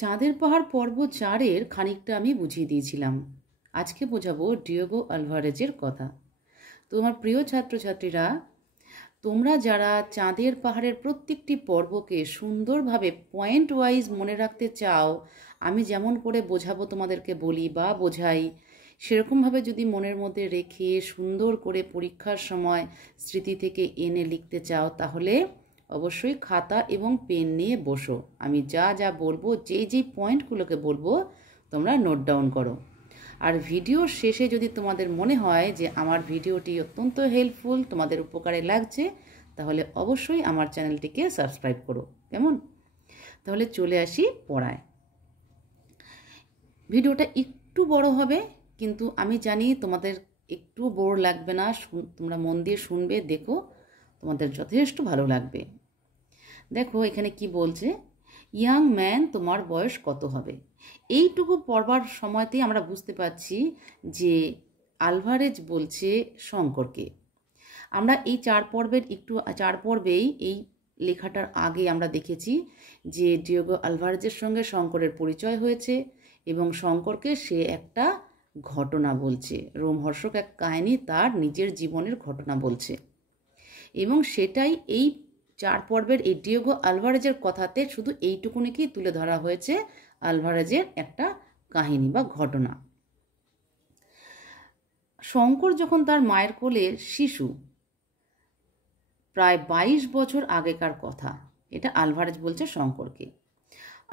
চাঁদের পাহাড় পর্ব 4-এর খানিকটা আমি বুঝিয়ে দিয়েছিলাম। আজকে বোঝাবো ডিয়েগো আলভারেজের কথা। তো আমার প্রিয় ছাত্রছাত্রীরা, তোমরা যারা চাঁদের পাহাড়ের প্রত্যেকটি পর্বকে সুন্দরভাবে পয়েন্ট ওয়াইজ মনে রাখতে চাও, আমি যেমন করে বোঝাবো তোমাদেরকে বলি বা বোঝাই, সেরকমভাবে যদি মনের মধ্যে রেখে সুন্দর করে পরীক্ষার সময় স্মৃতি থেকে এনে লিখতে চাও, তাহলে অবশ্যই খাতা এবং পেন নিয়ে বসো। আমি যা যা বলবো, যেই পয়েন্টগুলোকে বলবো, তোমরা নোট ডাউন করো। আর ভিডিওর শেষে যদি তোমাদের মনে হয় যে আমার ভিডিওটি অত্যন্ত হেল্পফুল, তোমাদের উপকারে লাগছে, তাহলে অবশ্যই আমার চ্যানেলটিকে সাবস্ক্রাইব করো। কেমন? তাহলে চলে আসি পড়ায়। ভিডিওটা একটু বড় হবে, কিন্তু আমি জানি তোমাদের একটু বোর লাগবে না। তোমরা মন দিয়ে শুনবে, দেখো, তোমাদের যথেষ্ট ভালো লাগবে। দেখো এখানে কি বলছে, ইয়াং ম্যান, তোমার বয়স কত হবে? এইটুকু পড়বার সময়তেই আমরা বুঝতে পারছি যে আলভারেজ বলছে শঙ্করকে। আমরা এই চার পর্বেই এই লেখাটার আগে আমরা দেখেছি যে ডিয়েগো আলভারেজের সঙ্গে শঙ্করের পরিচয় হয়েছে এবং শঙ্করকে সে একটা ঘটনা বলছে, রোমহর্ষক এক কাহিনী, তার নিজের জীবনের ঘটনা বলছে। এবং সেটাই এই 4 পর্বের এই ডিয়েগো আলভারেজের কথাতে শুধু এইটুকুনিকেই তুলে ধরা হয়েছে, আলভারেজের একটা কাহিনী বা ঘটনা। শঙ্কর যখন তার মায়ের কোলে শিশু, প্রায় 22 বছর আগেকার কথা, এটা আলভারেজ বলছে শঙ্করকে।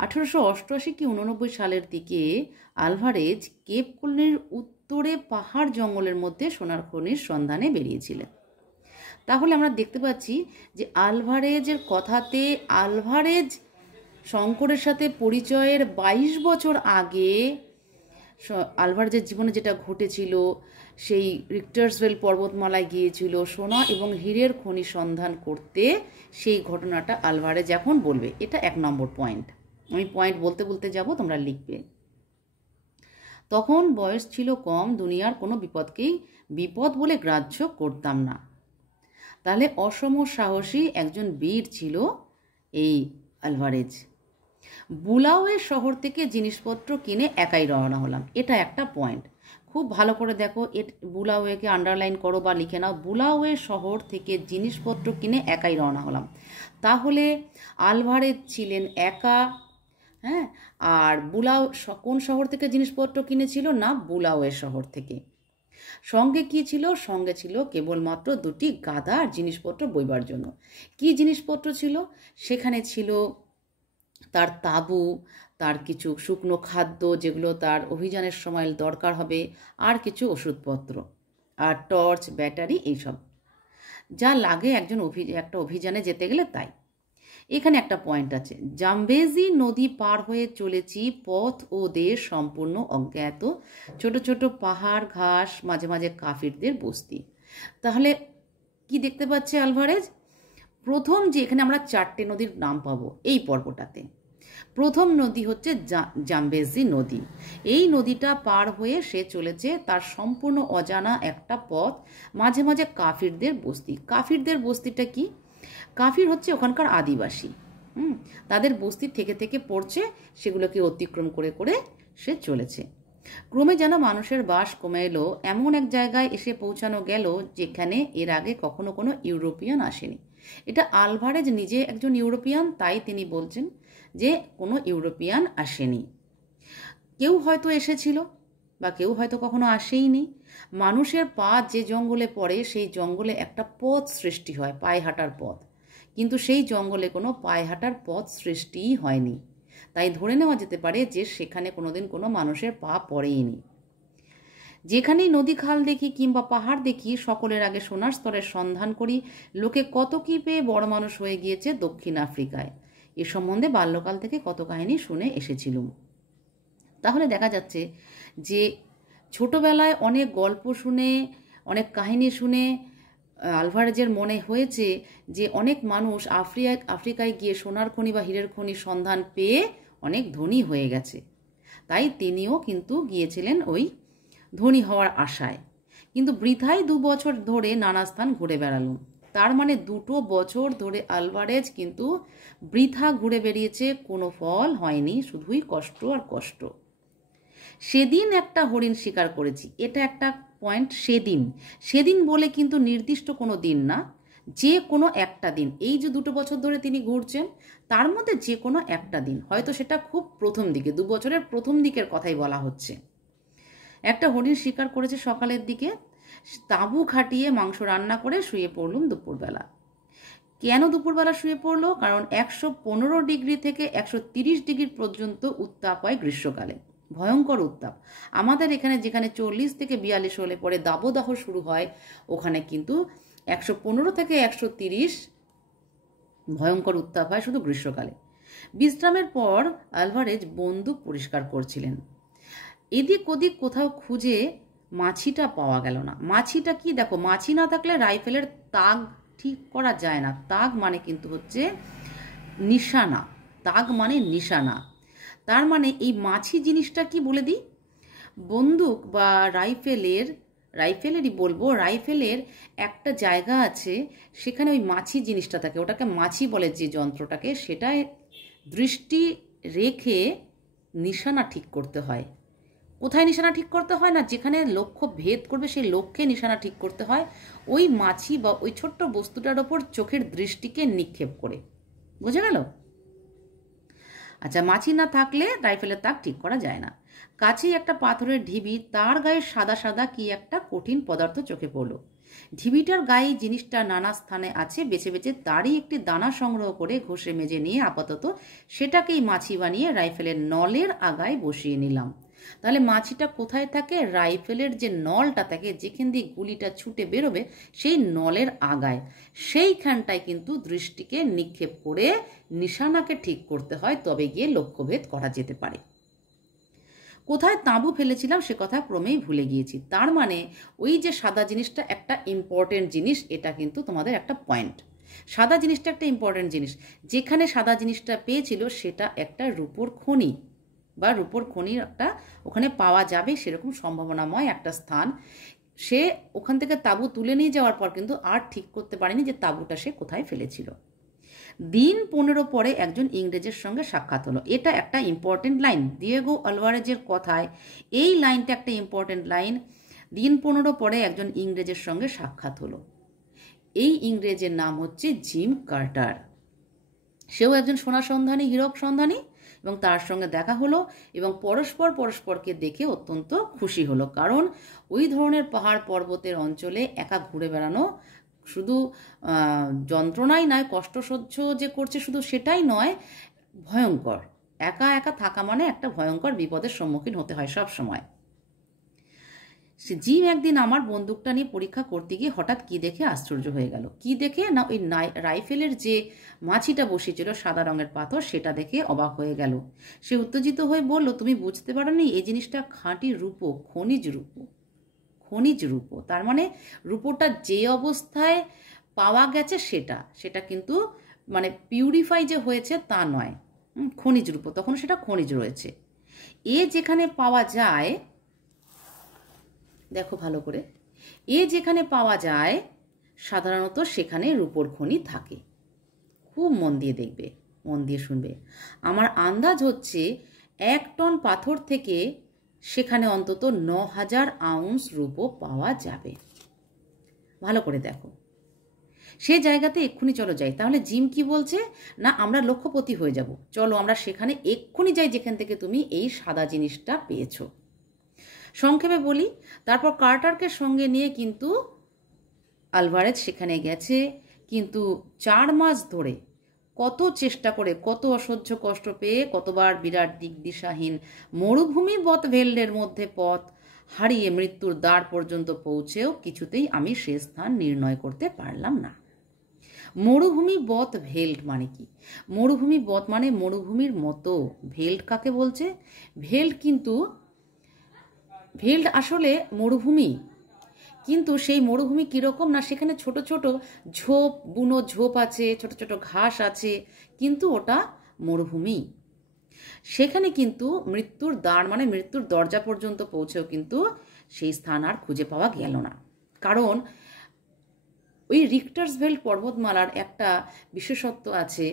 1888 কি 89 সালের দিকে আলভারেজ কেপ কলোনির উত্তরে পাহাড় জঙ্গলের মধ্যে সোনার খনির সন্ধানে বেরিয়েছিলেন। তাহলে আমরা দেখতে পাচ্ছি যে আলভারেজের কথাতে আলভারেজ শঙ্করের সাথে পরিচয়ের 22 বছর আগে আলভারেজের জীবনে যেটা ঘটেছিল, সেই রিক্টার্সভেল পর্বতমালায় গিয়েছিল সোনা এবং হীরের খনি সন্ধান করতে, সেই ঘটনাটা আলভারেজ এখন বলবে। এটা 1 নম্বর পয়েন্ট। আমি পয়েন্ট বলতে বলতে যাব, তোমরা লিখবে। তখন বয়স ছিল কম, দুনিয়ার কোনো বিপদকেই বিপদ বলে গ্রাহ্য করতাম না। তাহলে অসম সাহসী একজন বীর ছিল এই আলভারেজ। বুলাওয়ে শহর থেকে জিনিসপত্র কিনে একাই রওনা হলাম, এটা একটা পয়েন্ট। খুব ভালো করে দেখো, বুলাওয়েকে আন্ডারলাইন করো বা লিখে নাও। বুলাওয়ে শহর থেকে জিনিসপত্র কিনে একাই রওনা হলাম। তাহলে আলভারেজ ছিলেন একা, হ্যাঁ। আর কোন শহর থেকে জিনিসপত্র কিনেছিল? না, বুলাওয়ে শহর থেকে। সঙ্গে কি ছিল? সঙ্গে ছিল কেবলমাত্র 2টি গাধা আর জিনিসপত্র বইবার জন্য। কি জিনিসপত্র ছিল? সেখানে ছিল তার তাঁবু, তার কিছু শুকনো খাদ্য যেগুলো তার অভিযানের সময় দরকার হবে, আর কিছু ওষুধপত্র, আর টর্চ, ব্যাটারি, এইসব যা লাগে একটা অভিযানে যেতে গেলে। তাই এখানে একটা পয়েন্ট আছে, জাম্বেজি নদী পার হয়ে চলেছি, পথ ও দেশ সম্পূর্ণ অজ্ঞাত, ছোট ছোট পাহাড়, ঘাস, মাঝে মাঝে কাফিরদের বস্তি। তাহলে কি দেখতে পাচ্ছে আলভারেজ? প্রথম যে এখানে আমরা 4টে নদীর নাম পাবো এই পর্বটাতে। প্রথম নদী হচ্ছে জাম্বেজি নদী। এই নদীটা পার হয়ে সে চলেছে তার সম্পূর্ণ অজানা একটা পথ, মাঝে মাঝে কাফিরদের বস্তি। কাফিরদের বস্তিটা কি? কাফির হচ্ছে ওখানকার আদিবাসী। তাদের বস্তি থেকে থেকে পড়ছে, সেগুলোকে অতিক্রম করে করে সে চলেছে। ক্রমে যেন মানুষের বাস কমে এলো, এমন এক জায়গায় এসে পৌঁছানো গেল যেখানে এর আগে কখনো কোনো ইউরোপিয়ান আসেনি। এটা আলভারেজ নিজে একজন ইউরোপিয়ান, তাই তিনি বলছেন যে কোনো ইউরোপিয়ান আসেনি। কেউ হয়তো এসেছিল বা কেউ হয়তো কখনো আসেইনি। মানুষের পা যে জঙ্গলে পড়ে, সেই জঙ্গলে একটা পথ সৃষ্টি হয়, পায়ে হাঁটার পথ, কিন্তু সেই জঙ্গলে কোনো পায়ে হাঁটার পথ সৃষ্টিই হয়নি। তাই ধরে নেওয়া যেতে পারে যে সেখানে কোনোদিন কোনো মানুষের পা পড়েইনি। যেখানেই নদী খাল দেখি কিংবা পাহাড় দেখি, সকলের আগে সোনার স্তরের সন্ধান করি। লোকে কত কী পেয়ে বড় মানুষ হয়ে গিয়েছে দক্ষিণ আফ্রিকায়। এ সম্বন্ধে বাল্যকাল থেকে কত কাহিনী শুনে এসেছিলুম। তাহলে দেখা যাচ্ছে যে ছোটবেলায় অনেক গল্প শুনে, অনেক কাহিনী শুনে আলভারেজের মনে হয়েছে যে অনেক মানুষ আফ্রিকায় গিয়ে সোনার খনি বা হীরের খনির সন্ধান পেয়ে অনেক ধনী হয়ে গেছে। তাই তিনিও কিন্তু গিয়েছিলেন ওই ধনী হওয়ার আশায়, কিন্তু বৃথাই 2 বছর ধরে নানা স্থান ঘুরে বেড়ালুম। তার মানে 2 বছর ধরে আলভারেজ কিন্তু বৃথা ঘুরে বেরিয়েছে, কোনো ফল হয়নি, শুধুই কষ্ট আর কষ্ট। সেদিন একটা হরিণ শিকার করেছি, এটা একটা পয়েন্ট। সেদিন বলে কিন্তু নির্দিষ্ট কোনো দিন না, যে কোনো একটা দিন। এই যে 2 বছর ধরে তিনি ঘুরছেন, তার মধ্যে যে কোনো একটা দিন, হয়তো সেটা খুব প্রথম দিকে, 2 বছরের প্রথম দিকের কথাই বলা হচ্ছে। একটা হরিণ শিকার করেছে সকালের দিকে, তাঁবু খাটিয়ে মাংস রান্না করে শুয়ে পড়লুম দুপুরবেলা। কেন দুপুরবেলা শুয়ে পড়লো? কারণ 115 ডিগ্রি থেকে 130 ডিগ্রি পর্যন্ত উত্তাপ হয় গ্রীষ্মকালে, ভয়ঙ্কর উত্তাপ। আমাদের এখানে যেখানে 40 থেকে 42 হলে পরে দাবদাহ শুরু হয়, ওখানে কিন্তু 115 থেকে 130 ভয়ঙ্কর উত্তাপ হয় শুধু গ্রীষ্মকালে। বিশ্রামের পর আলভারেজ বন্দুক পরিষ্কার করছিলেন। এদিক ওদিক কোথাও খুঁজে মাছিটা পাওয়া গেল না। মাছিটা কি? দেখো, মাছি না থাকলে রাইফেলের তাগ ঠিক করা যায় না। তাগ মানে কিন্তু হচ্ছে নিশানা, তাগ মানে নিশানা। তার মানে এই মাছি জিনিসটা কি বলে দিই, বন্দুক বা রাইফেলেরই বলবো, রাইফেলের একটা জায়গা আছে, সেখানে ওই মাছি জিনিসটা থাকে, ওটাকে মাছি বলে যে যন্ত্রটাকে, সেটায় দৃষ্টি রেখে নিশানা ঠিক করতে হয়। কোথায় নিশানা ঠিক করতে হয়? না, যেখানে লক্ষ্য ভেদ করবে সেই লক্ষ্যে নিশানা ঠিক করতে হয়, ওই মাছি বা ওই ছোট্ট বস্তুটার ওপর চোখের দৃষ্টিকে নিক্ষেপ করে। বুঝে গেল? আচ্ছা, মাছি না থাকলে রাইফেলের তাক ঠিক করা যায় না। কাছেই একটা পাথরের ঢিবি, তার গায়ে সাদা সাদা কি একটা কঠিন পদার্থ চোখে পড়ল। ঢিবিটার গায়ে জিনিসটা নানা স্থানে আছে, বেছে বেছে তারই একটি দানা সংগ্রহ করে ঘষে মেজে নিয়ে আপাতত সেটাকেই মাছি বানিয়ে রাইফেলের নলের আগায় বসিয়ে নিলাম। তাহলে মাছিটা কোথায় থাকে? রাইফেলের যে নলটা থাকে, যেখান দিয়ে গুলিটা ছুটে বেরোবে, সেই নলের আগায়, সেইখানটায় কিন্তু দৃষ্টিকে নিক্ষেপ করে নিশানাকে ঠিক করতে হয়, তবে গিয়ে লক্ষ্যভেদ করা যেতে পারে। কোথায় তাঁবু ফেলেছিলাম সে কথা ক্রমেই ভুলে গিয়েছি। তার মানে ওই যে সাদা জিনিসটা একটা ইম্পর্টেন্ট জিনিস, এটা কিন্তু তোমাদের একটা পয়েন্ট। সাদা জিনিসটা একটা ইম্পর্টেন্ট জিনিস। যেখানে সাদা জিনিসটা পেয়েছিল সেটা একটা রূপোর খনি, বা রূপোর খনির একটা ওখানে পাওয়া যাবে সেরকম সম্ভাবনাময় একটা স্থান। সে ওখান থেকে তাঁবু তুলে নিয়ে যাওয়ার পর কিন্তু আর ঠিক করতে পারেনি যে তাঁবুটা সে কোথায় ফেলেছিল। দিন 15 পরে একজন ইংরেজের সঙ্গে সাক্ষাৎ হলো। এটা একটা ইম্পর্টেন্ট লাইন দিয়েগো আলভারেজের কথায়, এই লাইনটা একটা ইম্পর্টেন্ট লাইন। দিন 15 পরে একজন ইংরেজের সঙ্গে সাক্ষাৎ হলো। এই ইংরেজের নাম হচ্ছে জিম কার্টার। সেও একজন সোনা সন্ধানী, হীরক সন্ধানী, এবং তার সঙ্গে দেখা হলো এবং পরস্পরকে দেখে অত্যন্ত খুশি হলো। কারণ ওই ধরনের পাহাড় পর্বতের অঞ্চলে একা ঘুরে বেড়ানো শুধু যন্ত্রণাই নয়, কষ্ট সহ্য যে করছে শুধু সেটাই নয়, ভয়ঙ্কর। একা একা থাকা মানে একটা ভয়ঙ্কর বিপদের সম্মুখীন হতে হয় সব সময়। জিম একদিন আমার বন্দুকটা নিয়ে পরীক্ষা করতে গিয়ে হঠাৎ কি দেখে আশ্চর্য হয়ে গেল। কি দেখে? না, ওই রাইফেলের যে মাছিটা বসেছিল সাদা রঙের পাথর, সেটা দেখে অবাক হয়ে গেল। সে উত্তেজিত হয়ে বলল, তুমি বুঝতে পারোনি? এই জিনিসটা খাঁটি রূপো, খনিজ রূপো। তার মানে রূপোটা যে অবস্থায় পাওয়া গেছে সেটা কিন্তু মানে পিউরিফাই যে হয়েছে তা নয়, খনিজ রূপো, তখন সেটা খনিজ রয়েছে। যেখানে পাওয়া যায়, দেখো ভালো করে, যেখানে পাওয়া যায় সাধারণত সেখানে রূপোর খনি থাকে। খুব মন দিয়ে দেখবে, মন দিয়ে শুনবে। আমার আন্দাজ হচ্ছে 1 টন পাথর থেকে সেখানে অন্তত 9000 আউন্স রূপো পাওয়া যাবে। ভালো করে দেখো, সে জায়গাতে এক্ষুনি চলো যাই। তাহলে জিম কি বলছে? না, আমরা লক্ষ্যপতি হয়ে যাব, চলো আমরা সেখানে এক্ষুনি যাই যেখান থেকে তুমি এই সাদা জিনিসটা পেয়েছো। সংক্ষেপে বলি, তারপর কার্টারকে সঙ্গে নিয়ে কিন্তু আলভারেজ সেখানে গেছে। কিন্তু 4 মাস ধরে কত চেষ্টা করে, কত অসহ্য কষ্ট পেয়ে, কতবার বিরাট দিকদিশাহীন মরুভূমি বতভেল্ডের মধ্যে পথ হারিয়ে মৃত্যুর দ্বার পর্যন্ত পৌঁছেও কিছুতেই আমি সে স্থান নির্ণয় করতে পারলাম না। মরুভূমি বতভেল্ড মানে কি? মরুভূমি বত মানে মরুভূমির মতো। ভেল্ড কাকে বলছে? ভেল্ড আসলে মরুভূমি, কিন্তু সেই মরুভূমি কীরকম? না, সেখানে ছোট ছোট বুনো ঝোপ আছে, ছোট ছোট ঘাস আছে, কিন্তু ওটা মরুভূমি। সেখানে কিন্তু মৃত্যুর দ্বার মানে মৃত্যুর দরজা পর্যন্ত পৌঁছেও কিন্তু সেই স্থান আর খুঁজে পাওয়া গেল না। কারণ ওই রিক্টার্সভেল্ড পর্বতমালার একটা বিশেষত্ব আছে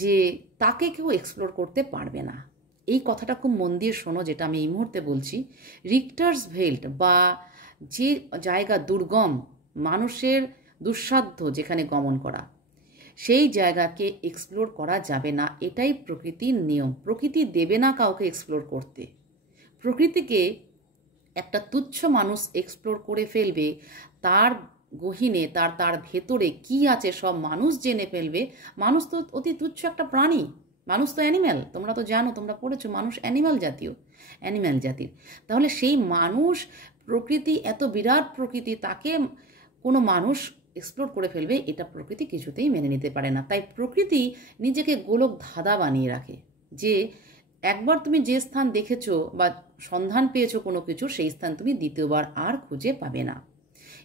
যে তাকে কেউ এক্সপ্লোর করতে পারবে না। এই কথাটা খুব মন দিয়ে শোনো, যেটা আমি এই মুহূর্তে বলছি। রিক্টার্সভেল্ড বা যে জায়গা দুর্গম, মানুষের দুঃসাধ্য যেখানে গমন করা, সেই জায়গাকে এক্সপ্লোর করা যাবে না। এটাই প্রকৃতির নিয়ম। প্রকৃতি দেবে না কাউকে এক্সপ্লোর করতে। প্রকৃতিকে একটা তুচ্ছ মানুষ এক্সপ্লোর করে ফেলবে, তার গহীনে তার ভেতরে কি আছে সব মানুষ জেনে ফেলবে। মানুষ তো অতি তুচ্ছ একটা প্রাণী, মানুষ তো অ্যানিম্যাল, তোমরা তো জানো, তোমরা পড়েছো, মানুষ অ্যানিম্যাল জাতির। তাহলে সেই মানুষ, প্রকৃতি এত বিরাট প্রকৃতি, তাকে কোনো মানুষ এক্সপ্লোর করে ফেলবে, এটা প্রকৃতি কিছুতেই মেনে নিতে পারে না। তাই প্রকৃতি নিজেকে গোলক ধাঁধা বানিয়ে রাখে, যে একবার তুমি যে স্থান দেখেছো বা সন্ধান পেয়েছো কোনো কিছু, সেই স্থান তুমি দ্বিতীয়বার আর খুঁজে পাবে না।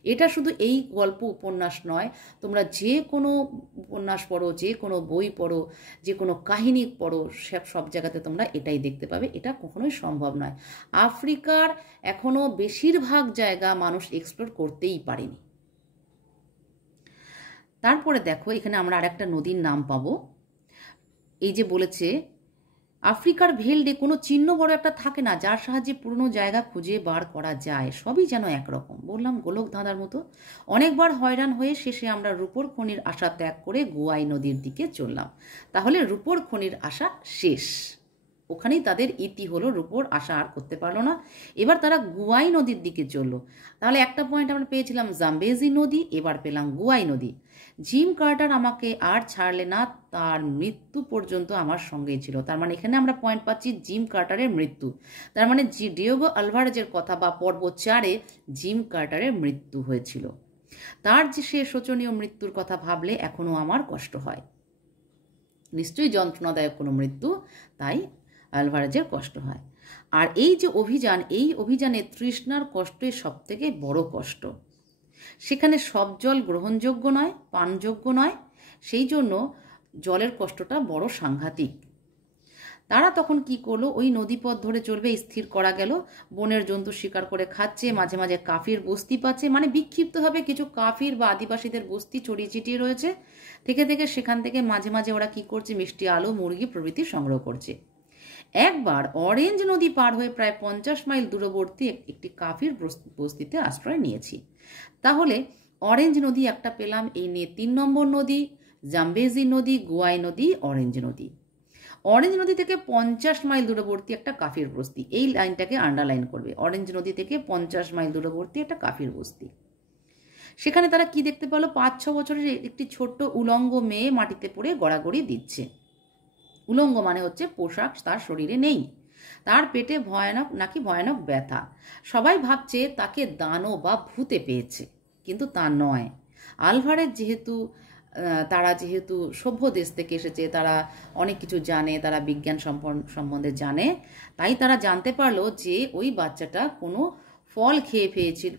এটা শুধু এই গল্প উপন্যাস নয়, তোমরা যে কোনো উপন্যাস পড়ো, যে কোনো বই পড়ো, যে কোনো কাহিনী পড়ো, সব জায়গাতে তোমরা এটাই দেখতে পাবে। এটা কখনোই সম্ভব নয়। আফ্রিকার এখনো বেশিরভাগ জায়গা মানুষ এক্সপ্লোর করতেই পারেনি। তারপরে দেখো, এখানে আমরা আরেকটা নদীর নাম পাবো। এই যে বলেছে, আফ্রিকার ভেল্ডে কোনো চিহ্ন বড় একটা থাকে না যার সাহায্যে পুরনো জায়গা খুঁজে বার করা যায়, সবই যেন একরকম। বললাম গোলক ধাঁধার মতো। অনেকবার হয়রান হয়ে শেষে আমরা রূপোর খনির আশা ত্যাগ করে গুয়াই নদীর দিকে চললাম। তাহলে রূপোর খনির আশা শেষ, ওখানেই তাদের ইতি হলো, রূপোর আশা আর করতে পারলো না। এবার তারা গুয়াই নদীর দিকে চললো। তাহলে একটা পয়েন্ট আমরা পেয়েছিলাম জাম্বেজি নদী, এবার পেলাম গুয়াই নদী। জিম কার্টার আমাকে আর ছাড়লে না, তার মৃত্যু পর্যন্ত আমার সঙ্গেই ছিল। তার মানে এখানে আমরা পয়েন্ট পাচ্ছি জিম কার্টারের মৃত্যু। তার মানে ডিয়েগো আলভারেজের কথা, বা পর্ব 4-এ জিম কার্টারের মৃত্যু হয়েছিল। তার যে সে শোচনীয় মৃত্যুর কথা ভাবলে এখনো আমার কষ্ট হয়। নিশ্চয়ই যন্ত্রণাদায়ক কোনো মৃত্যু, তাই আলভারেজের কষ্ট হয়। আর এই যে অভিযান, এই অভিযানে তৃষ্ণার কষ্টই সব থেকে বড় কষ্ট। সেখানে সব জল গ্রহণযোগ্য নয়, পানযোগ্য নয়, সেই জন্য জলের কষ্টটা বড় সাংঘাতিক। তারা তখন কি করলো, ওই নদীপথ ধরে চলবে স্থির করা গেল। বনের জন্তু শিকার করে খাচ্ছে, মাঝে মাঝে কাফির বস্তি পাচ্ছে, মানে বিক্ষিপ্তভাবে কিছু কাফির বা আদিবাসীদের বস্তি ছড়িয়ে ছিটিয়ে রয়েছে। থেকে থেকে সেখান থেকে মাঝে মাঝে ওরা কি করছে, মিষ্টি আলু, মুরগি প্রভৃতি সংগ্রহ করছে। একবার অরেঞ্জ নদী পার হয়ে প্রায় 50 মাইল দূরবর্তী একটি কাফির বস্তিতে আশ্রয় নিয়েছি। তাহলে অরেঞ্জ নদী একটা পেলাম, এই নিয়ে 3 নম্বর নদী, জাম্বেজি নদী, গুয়াই নদী, অরেঞ্জ নদী। অরেঞ্জ নদী থেকে 50 মাইল দূরবর্তী একটা কাফির বস্তি, এই লাইনটাকে আন্ডারলাইন করবে। অরেঞ্জ নদী থেকে 50 মাইল দূরবর্তী একটা কাফির বস্তি। সেখানে তারা কি দেখতে পেল, 5-6 বছরের একটি ছোট্ট উলঙ্গ মেয়ে মাটিতে পড়ে গড়াগড়ি দিচ্ছে। উলঙ্গ মানে হচ্ছে পোশাক তার শরীরে নেই, তার পেটে ভয়ানক ব্যথা। সবাই ভাবছে তাকে দানব বা ভূতে পেয়েছে, কিন্তু তা নয়। আলভারেজ তারা যেহেতু সভ্য দেশ থেকে এসেছে, তারা অনেক কিছু জানে, তারা বিজ্ঞান সম্বন্ধে জানে, তাই তারা জানতে পারলো যে ওই বাচ্চাটা কোনো ফল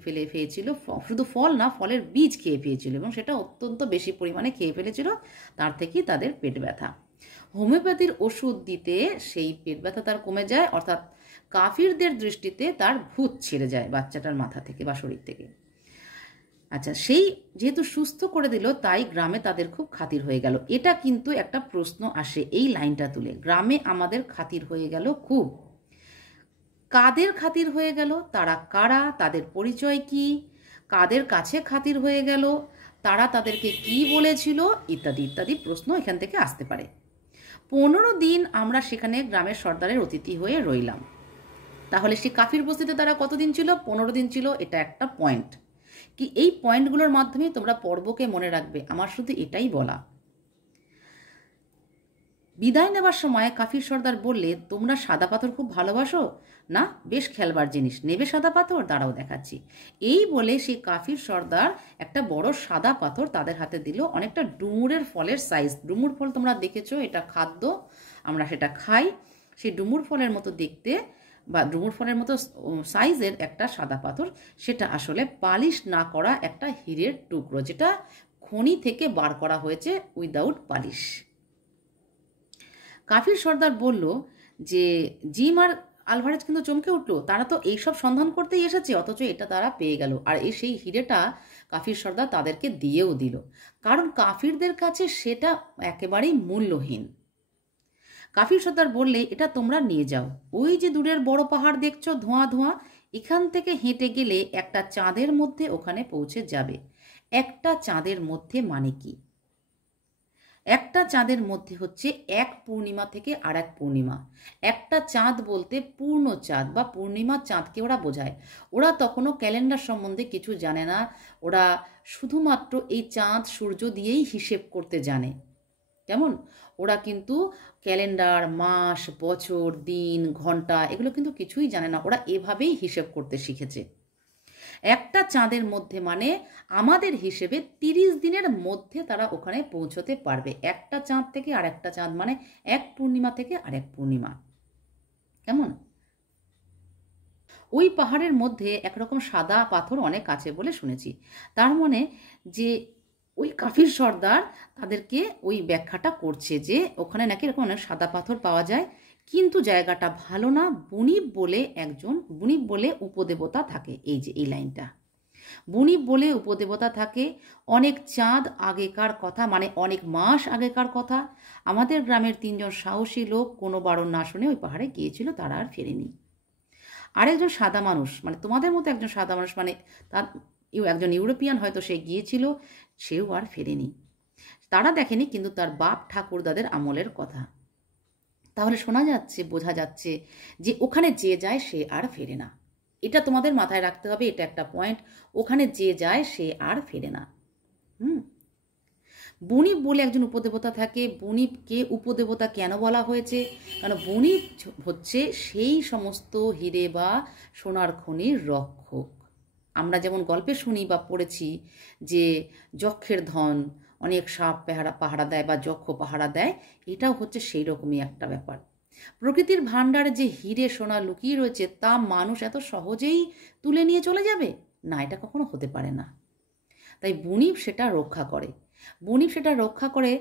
ফেলে খেয়েছিল, শুধু ফল না, ফলের বীজ খেয়ে ফেলেছিল, এবং সেটা অত্যন্ত বেশি পরিমাণে খেয়ে ফেলেছিল। তার থেকেই তাদের পেট ব্যথা। হোমিওপ্যাথির ওষুধ দিতে সেই পেট ব্যথা তার কমে যায়, অর্থাৎ কাফিরদের দৃষ্টিতে তার ভূত ছেড়ে যায় বাচ্চাটার মাথা থেকে বা শরীর থেকে। আচ্ছা, সেই যেহেতু সুস্থ করে দিল, তাই গ্রামে তাদের খুব খাতির হয়ে গেল। এটা কিন্তু একটা প্রশ্ন আসে এই লাইনটা তুলে, গ্রামে আমাদের খাতির হয়ে গেল খুব। কাদের খাতির হয়ে গেল, তারা কারা, তাদের পরিচয় কি, কাদের কাছে খাতির হয়ে গেল, তারা তাদেরকে কি বলেছিল, ইত্যাদি ইত্যাদি প্রশ্ন এখান থেকে আসতে পারে। 15 দিন আমরা সেখানে গ্রামের সর্দারের অতিথি হয়ে রইলাম। তাহলে সেই কাফির বস্তিতে তারা কতদিন ছিল, 15 দিন ছিল। এটা একটা পয়েন্ট। কি এই পয়েন্টগুলোর মাধ্যমে তোমরা পর্বকে মনে রাখবে, আমার শুধু এটাই বলা। বিদায় নেবার সময় কাফির সর্দার বললে, তোমরা সাদা পাথর খুব ভালোবাসো না, বেশ খেলবার জিনিস, নেবে সাদা পাথর, দাঁড়াও দেখাচ্ছি। এই বলে সেই কাফির সর্দার একটা বড় সাদা পাথর তাদের হাতে দিল, অনেকটা ডুমুরের ফলের সাইজ। ডুমুর ফল তোমরা দেখেছো, এটা খাদ্য, আমরা সেটা খাই। সেই ডুমুর ফলের মতো দেখতে বা ডুমুর ফলের মতো সাইজের একটা সাদা পাথর, সেটা আসলে পালিশ না করা একটা হীরের টুকরো, যেটা খনি থেকে বার করা হয়েছে উইদাউট পালিশ। কাফির সর্দার বলল যে জিম আর আলভারেজ কিন্তু চমকে উঠলো, তারা তো এইসব সন্ধান করতেই এসেছে, অথচ এটা তারা পেয়ে গেল। আর সেই হিরেটা কাফির সর্দার তাদেরকে দিয়েও দিল, কারণ কাফিরদের কাছে সেটা একেবারেই মূল্যহীন। কাফির সর্দার বললে, এটা তোমরা নিয়ে যাও, ওই যে দূরের বড় পাহাড় দেখছো ধোঁয়া ধোঁয়া, এখান থেকে হেঁটে গেলে একটা চাঁদের মধ্যে ওখানে পৌঁছে যাবে। একটা চাঁদের মধ্যে মানে কি? একটা চাঁদের মধ্যে হচ্ছে এক পূর্ণিমা থেকে আর এক পূর্ণিমা। একটা চাঁদ বলতে পূর্ণ চাঁদ বা পূর্ণিমা চাঁদকে ওরা বোঝায়। ওরা তখনও ক্যালেন্ডার সম্বন্ধে কিছু জানে না, ওরা শুধুমাত্র এই চাঁদ সূর্য দিয়েই হিসেব করতে জানে। কেমন? ওরা কিন্তু ক্যালেন্ডার, মাস, বছর, দিন, ঘন্টা এগুলো কিন্তু কিছুই জানে না, ওরা এভাবেই হিসেব করতে শিখেছে। একটা চাঁদের মধ্যে মানে আমাদের হিসেবে 30 দিনের মধ্যে তারা ওখানে পৌঁছতে পারবে। একটা চাঁদ থেকে আর একটা চাঁদ মানে এক পূর্ণিমা থেকে আর এক পূর্ণিমা। কেমন? ওই পাহাড়ের মধ্যে একরকম সাদা পাথর অনেক আছে বলে শুনেছি। তার মানে যে ওই কাফির সর্দার তাদেরকে ওই ব্যাখ্যাটা করছে যে ওখানে নাকি এরকম অনেক সাদা পাথর পাওয়া যায়, কিন্তু জায়গাটা ভালো না। বুনিপ বলে উপদেবতা থাকে। এই যে এই লাইনটা, বুনিপ বলে উপদেবতা থাকে। অনেক চাঁদ আগেকার কথা, মানে অনেক মাস আগেকার কথা। আমাদের গ্রামের 3 জন সাহসী লোক কোনো বারণ না শুনে ওই পাহাড়ে গিয়েছিল, তারা আর ফেরেনি। আরেকজন সাদা মানুষ, মানে তোমাদের মতো একজন সাদা মানুষ, মানে তার একজন ইউরোপিয়ান হয়তো সে গিয়েছিল, সেও আর ফেরেনি। তারা দেখেনি, কিন্তু তার বাপ ঠাকুরদাদের আমলের কথা। তাহলে শোনা যাচ্ছে, বোঝা যাচ্ছে যে ওখানে যে যায় সে আর ফেরে না। এটা তোমাদের মাথায় রাখতে হবে, এটা একটা পয়েন্ট। ওখানে যে যায় সে আর ফেরে না। বুনিপ বলে একজন উপদেবতা থাকে। বুনিপকে উপদেবতা কেন বলা হয়েছে? কারণ বুনিপ হচ্ছে সেই সমস্ত হিরে বা সোনার খনির রক্ষক। আমরা যেমন গল্পে শুনি বা পড়েছি যে যক্ষের ধন, অনেক সাপ পাহারা দেয় বা যক্ষ পাহারা দেয়, এটাও হচ্ছে সেই রকমই একটা ব্যাপার। প্রকৃতির ভাণ্ডারে যে হিরে সোনা লুকিয়ে রয়েছে তা মানুষ এত সহজেই তুলে নিয়ে চলে যাবে না, এটা কখনো হতে পারে না। তাই বুনিপ সেটা রক্ষা করে। বুনিপ সেটা রক্ষা করে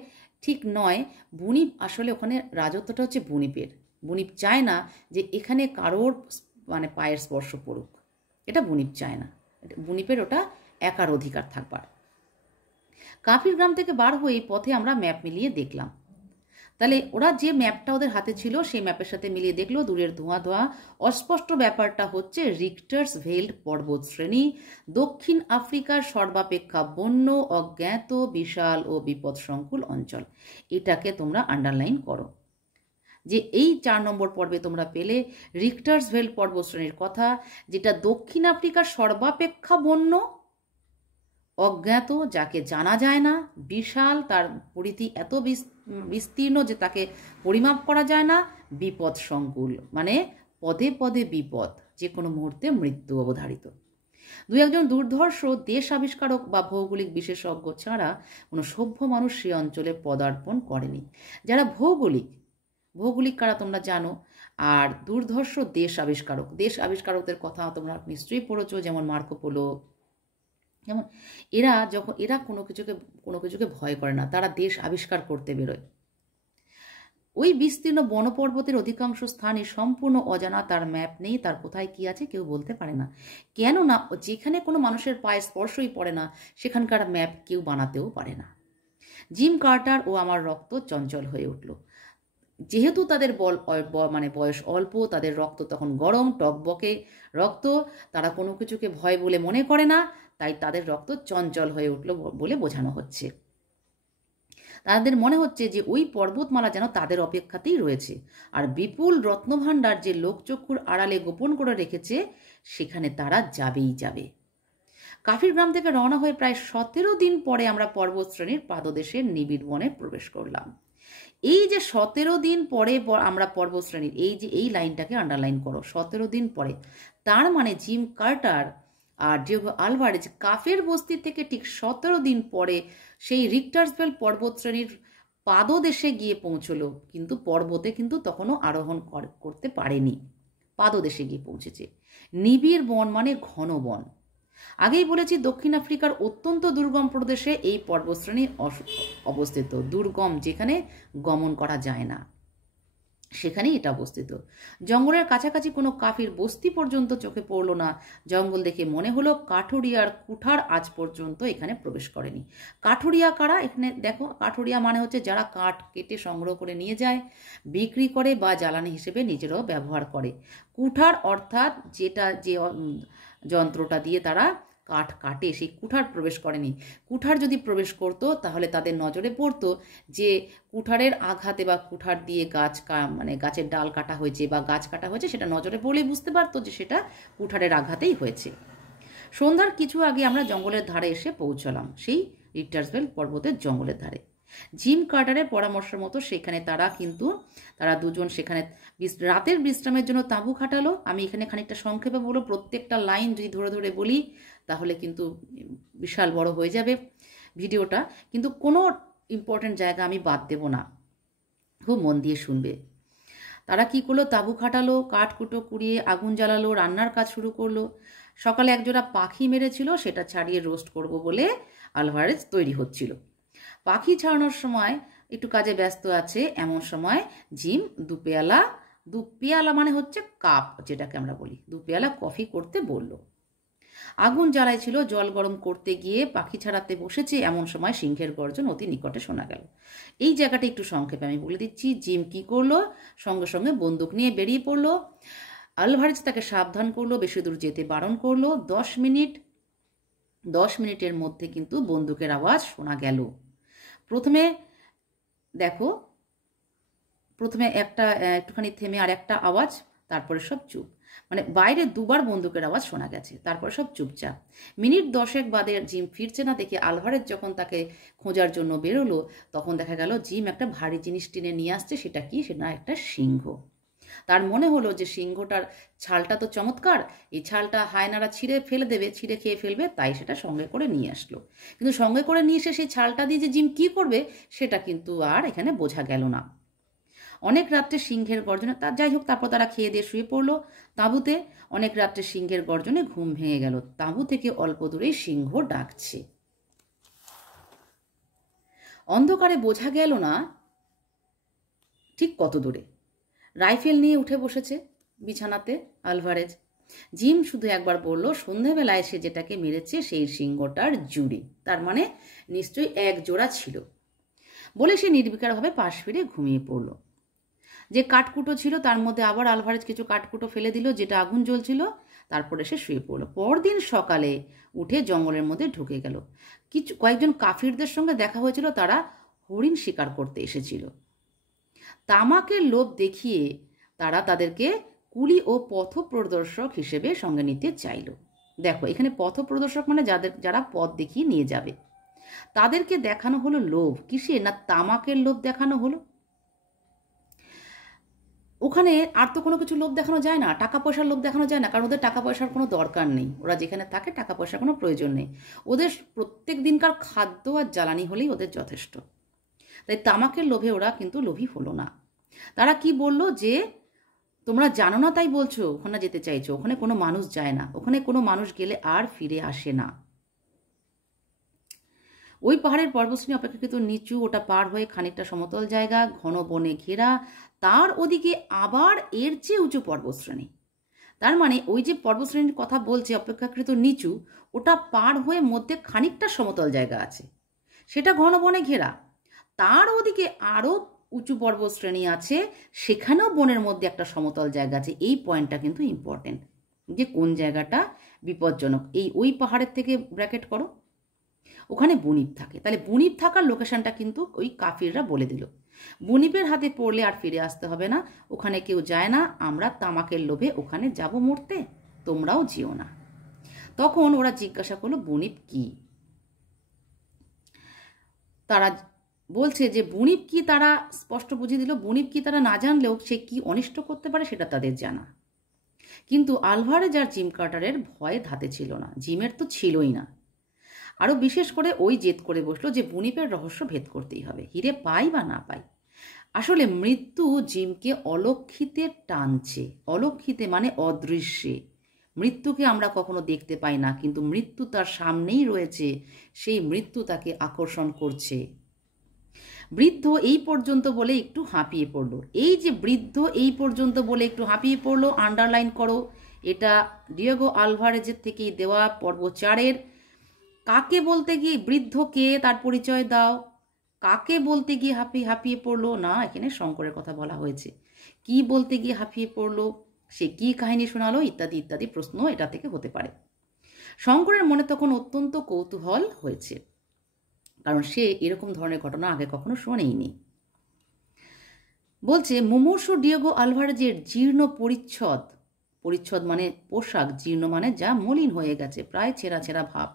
ঠিক নয়, বুনিপ আসলে ওখানে রাজত্বটা হচ্ছে বুনিপের। বুনিপ চায় না যে এখানে কারোর মানে পায়ের স্পর্শ পড়ুক, এটা বুনিপ চায় না। বুনিপের ওটা একার অধিকার থাকবার। কাফির গ্রাম থেকে বার হয়ে পথে আমরা ম্যাপ মিলিয়ে দেখলাম। তাহলে ওরা যে ম্যাপটা ওদের হাতে ছিল সেই ম্যাপের সাথে মিলিয়ে দেখলো দূরের ধোঁয়া ধোঁয়া অস্পষ্ট ব্যাপারটা হচ্ছে রিক্টার্স ভেল্ড পর্বত শ্রেণী, দক্ষিণ আফ্রিকার সর্বাপেক্ষা বন্য, অজ্ঞাত, বিশাল ও বিপদসংকুল অঞ্চল। এটাকে তোমরা আন্ডারলাইন করো যে এই 4 নম্বর পর্বে তোমরা পেলে রিক্টার্স ভেল্ড পর্বত শ্রেণীর কথা, যেটা দক্ষিণ আফ্রিকার সর্বাপেক্ষা বন্য, অজ্ঞাত যাকে জানা যায় না, বিশাল তার পরিধি এত বিস্তীর্ণ যে তাকে পরিমাপ করা যায় না, বিপদ সংকুল মানে পদে পদে বিপদ, যে কোনো মুহূর্তে মৃত্যু অবধারিত। 2-1 দুর্ধর্ষ দেশ আবিষ্কারক বা ভৌগোলিক বিশেষজ্ঞ ছাড়া কোনো সভ্য মানুষ সে অঞ্চলে পদার্পণ করেনি। যারা ভৌগোলিক কারা তোমরা জানো, আর দুর্ধর্ষ দেশ আবিষ্কারকদের কথা তোমরা নিশ্চয়ই পড়েছো, যেমন মার্কো পোলো। যেমন এরা কোনো কিছুকে ভয় করে না, তারা দেশ আবিষ্কার করতে বেরোয়। ওই বিস্তীর্ণ বনপর্বতের অধিকাংশ স্থানই সম্পূর্ণ অজানা, তার ম্যাপ নেই, তার কোথায় কি আছে কেউ বলতে পারে না। কেননা যেখানে কোনো মানুষের পায়ে স্পর্শই পড়ে না সেখানকার ম্যাপ কেউ বানাতেও পারে না। জিম কার্টার ও আমার রক্ত চঞ্চল হয়ে উঠল। যেহেতু তাদের বয়স অল্প, তাদের রক্ত তখন গরম টকবকে রক্ত, তারা কোনো কিছুকে ভয় বলে মনে করে না, তাই তাদের রক্ত চঞ্চল হয়ে উঠল বলে বোঝানো হচ্ছে। তাদের মনে হচ্ছে যে ওই পর্বতমালা যেন তাদের অপেক্ষাতেই রয়েছে, আর বিপুল রত্নভাণ্ডার যে লোকচক্ষুর আড়ালে গোপন করে রেখেছে সেখানে তারা যাবেই যাবে। কাফির গ্রাম থেকে রওনা হয়ে প্রায় 17 দিন পরে আমরা পর্বত শ্রেণীর পাদদেশের নিবিড় বনে প্রবেশ করলাম। এই যে 17 দিন পরে আমরা পর্বত শ্রেণীর এই লাইনটাকে আন্ডারলাইন করো, 17 দিন পরে, তার মানে জিম কার্টার আর ডিয়েগো আলভারেজ কাফের বস্তি থেকে ঠিক 17 দিন পরে সেই রিক্টার্সভেল পর্বত শ্রেণীর পাদদেশে গিয়ে পৌঁছলো, কিন্তু পর্বতে কিন্তু তখনও আরোহণ করতে পারেনি, পাদদেশে গিয়ে পৌঁছেছে। নিবিড় বন মানে ঘন বন। আগেই বলেছি দক্ষিণ আফ্রিকার অত্যন্ত দুর্গম প্রদেশে এই পর্বতশ্রেণী অবস্থিত, দুর্গম যেখানে গমন করা যায় না। সেখানেই এটা অবস্থিত। জঙ্গলের কাছাকাছি কোনো কাফির বস্তি পর্যন্ত চোখে পড়ল না। জঙ্গল দেখে মনে হলো কাঠুরিয়ার কুঠার আজ পর্যন্ত এখানে প্রবেশ করেনি। কাঠুরিয়া কারা? এখানে দেখো, কাঠুরিয়া মানে হচ্ছে যারা কাঠ কেটে সংগ্রহ করে নিয়ে যায়, বিক্রি করে বা জ্বালানি হিসেবে নিজেরাও ব্যবহার করে। কুঠার অর্থাৎ যে যন্ত্রটা দিয়ে তারা কাঠ কাটে, সেই কুঠার প্রবেশ করেনি। কুঠার যদি প্রবেশ করতো তাহলে তাদের নজরে পড়তো যে কুঠারের আঘাতে বা কুঠার দিয়ে মানে গাছের ডাল কাটা হয়েছে বা গাছ কাটা হয়েছে, সেটা নজরে পড়লেই বুঝতে পারতো যে সেটা কুঠারের আঘাতেই হয়েছে। সন্ধ্যার কিছু আগে আমরা জঙ্গলের ধারে এসে পৌঁছলাম, সেই রিক্টার্সভেল পর্বতের জঙ্গলের ধারে। জিম কার্টারের পরামর্শ মতো সেখানে তারা দুজন সেখানে রাতের বিশ্রামের জন্য তাঁবু খাটালো। আমি এখানে খানিকটা সংক্ষেপে বলবো, প্রত্যেকটা লাইন যদি ধরে ধরে বলি তাহলে কিন্তু বিশাল বড় হয়ে যাবে ভিডিওটা, কিন্তু কোনো ইম্পর্টেন্ট জায়গা আমি বাদ দেব না, খুব মন দিয়ে শুনবে। তারা কি করলো, তাঁবু খাটালো, কাঠ কুটো কুড়িয়ে আগুন জ্বালালো, রান্নার কাজ শুরু করলো। সকালে একজোড়া পাখি মেরেছিল, সেটা ছাড়িয়ে রোস্ট করব বলে আলভারেজ তৈরি হচ্ছিল। পাখি ছাড়ানোর সময় একটু কাজে ব্যস্ত আছে, এমন সময় জিম দুপেয়ালা মানে হচ্ছে কাপ, যেটাকে আমরা বলি, দুপেয়ালা কফি করতে বলল। আগুন জ্বালাইছিল, জল গরম করতে গিয়ে পাখি ছাড়াতে বসেছে, এমন সময় সিংহের গর্জন অতি নিকটে শোনা গেল। এই জায়গাটা একটু সংক্ষেপে আমি বলে দিচ্ছি। জিম কি করলো, সঙ্গে সঙ্গে বন্দুক নিয়ে বেরিয়ে পড়লো। আলভারেজ তাকে সাবধান করলো, বেশি দূর যেতে বারণ করলো। 10 মিনিটের মধ্যে কিন্তু বন্দুকের আওয়াজ শোনা গেল। প্রথমে একটুখানি থেমে আর একটা আওয়াজ, তারপরে সব চুপ। মানে বাইরে দুবার বন্দুকের আওয়াজ শোনা গেছে, তারপরে সব চুপচাপ। মিনিট 10 বাদে জিম ফিরছে না দেখে আলভারেজ যখন তাকে খোঁজার জন্য বেরোলো, তখন দেখা গেল জিম একটা ভারী জিনিস টেনে নিয়ে আসছে। সেটা কি? সেটা একটা সিংহ। তার মনে হলো যে সিংহটার ছালটা তো চমৎকার, এই ছালটা হায়নারা ছিঁড়ে খেয়ে ফেলবে, তাই সেটা সঙ্গে করে নিয়ে আসলো। কিন্তু সঙ্গে করে নিয়ে এসে সেই ছালটা দিয়ে যে জিম কি করবে সেটা কিন্তু আর এখানে বোঝা গেল না। অনেক রাত্রে সিংহের গর্জনে যাই হোক, তারপর তারা খেয়ে দিয়ে শুয়ে পড়লো তাঁবুতে। অনেক রাত্রে সিংহের গর্জনে ঘুম ভেঙে গেল। তাঁবু থেকে অল্প দূরেই সিংহ ডাকছে। অন্ধকারে বোঝা গেল না ঠিক কত দূরে। রাইফেল নিয়ে উঠে বসেছে বিছানাতে আলভারেজ। জিম শুধু একবার বলল, সন্ধেবেলায় সে যেটাকে মেরেছে সেই সিংহটার জুড়ি, তার মানে নিশ্চয়ই এক জোড়া ছিল বলে সে নির্বিকারভাবে পাশ ফিরে ঘুমিয়ে পড়ল। যে কাঠকুটো ছিল তার মধ্যে আবার আলভারেজ কিছু কাঠকুটো ফেলে দিল, যেটা আগুন জ্বলছিল, তারপরে সে শুয়ে পড়ল। পরদিন সকালে উঠে জঙ্গলের মধ্যে ঢুকে গেল। কয়েকজন কাফিরদের সঙ্গে দেখা হয়েছিল, তারা হরিণ শিকার করতে এসেছিল। তামাকের লোভ দেখিয়ে তারা তাদেরকে কুলি ও পথপ্রদর্শক হিসেবে সঙ্গে নিতে চাইল। দেখো, এখানে পথপ্রদর্শক মানে যারা পথ দেখিয়ে নিয়ে যাবে, তাদেরকে দেখানো হলো লোভ। কিসে? না, তামাকের লোভ দেখানো হলো। ওখানে আর তো কোনো কিছু লোভ দেখানো যায় না, টাকা পয়সার লোভ দেখানো যায় না, কারণ ওদের টাকা পয়সার কোনো দরকার নেই। ওরা যেখানে থাকে টাকা পয়সার কোনো প্রয়োজন নেই, ওদের প্রত্যেক দিনকার খাদ্য আর জ্বালানি হলেই ওদের যথেষ্ট। তাই তামাকের লোভে ওরা কিন্তু লোভী হলো না। তারা কি বলল যে, তোমরা জানো না তাই বলছো ওখানে যেতে চাইছো, ওখানে কোনো মানুষ যায় না, ওখানে কোনো মানুষ গেলে আর ফিরে আসে না। ওই পাহাড়ের পর্বতশ্রেণী অপেক্ষাকৃত নিচু, ওটা পার হয়ে খানিকটা সমতল জায়গা, ঘন বনে ঘেরা, তার ওদিকে আবার এর চেয়ে উঁচু পর্বতশ্রেণী। তার মানে ওই যে পর্বতশ্রেণীর কথা বলছে অপেক্ষাকৃত নিচু, ওটা পার হয়ে মধ্যে খানিকটা সমতল জায়গা আছে, সেটা ঘন বনে ঘেরা। তার ওদিকে আরও উঁচু পর্বতশ্রেণী আছে, সেখানেও বনের মধ্যে একটা সমতল জায়গা আছে। এই পয়েন্টটা কিন্তু ইম্পর্টেন্ট, যে কোন জায়গাটা বিপজ্জনক। ওই পাহাড়ের থেকে ব্র্যাকেট করো, ওখানে বুনিপ থাকে। তাহলে বুনিপ থাকার লোকেশনটা কিন্তু ওই কাফিররা বলে দিল। বুনিপের হাতে পড়লে আর ফিরে আসতে হবে না, ওখানে কেউ যায় না, আমরা তামাকের লোভে ওখানে যাব মরতে, তোমরাও যেও না। তখন ওরা জিজ্ঞাসা করলো, বুনিপ কি? তারা বলছে যে বুনিপ কি, তারা স্পষ্ট বুঝিয়ে দিল বুনিপ কি তারা না জানলেও সে কি অনিষ্ট করতে পারে সেটা তাদের জানা। কিন্তু আলভারেজ আর জিম কার্টারের ভয়ে ধাতে ছিল না, জিমের তো ছিলই না। আরও বিশেষ করে ওই জেদ করে বসলো যে বুনিপের রহস্য ভেদ করতেই হবে, হিরে পাই বা না পাই। আসলে মৃত্যু জিমকে অলক্ষিতে টানছে। অলক্ষিতে মানে অদৃশ্যে। মৃত্যুকে আমরা কখনো দেখতে পাই না, কিন্তু মৃত্যু তার সামনেই রয়েছে, সেই মৃত্যু তাকে আকর্ষণ করছে। বৃদ্ধ এই পর্যন্ত বলে একটু হাঁপিয়ে পড়লো। এই যে বৃদ্ধ এই পর্যন্ত বলে একটু হাঁপিয়ে পড়লো, আন্ডারলাইন করো, এটা ডিয়েগো আলভারেজের থেকেই দেওয়া, পর্ব 4-এর। কাকে বলতে গিয়ে বৃদ্ধ কে, তার পরিচয় দাও। কাকে বলতে গিয়ে হাঁপিয়ে পড়লো, না এখানে শঙ্করের কথা বলা হয়েছে। কি বলতে গিয়ে হাঁপিয়ে পড়লো, সে কি কাহিনী শোনালো, ইত্যাদি ইত্যাদি প্রশ্ন এটা থেকে হতে পারে। শঙ্করের মনে তখন অত্যন্ত কৌতূহল হয়েছে, কারণ সে এরকম ধরনের ঘটনা আগে কখনো শোনেইনি। বলছে, মুমূর্ষু ডিয়েগো আলভারেজের জীর্ণ পরিচ্ছদ মানে পোশাক, জীর্ণ মানে যা মলিন হয়ে গেছে, প্রায় ছেঁড়া ছেঁড়া ভাব,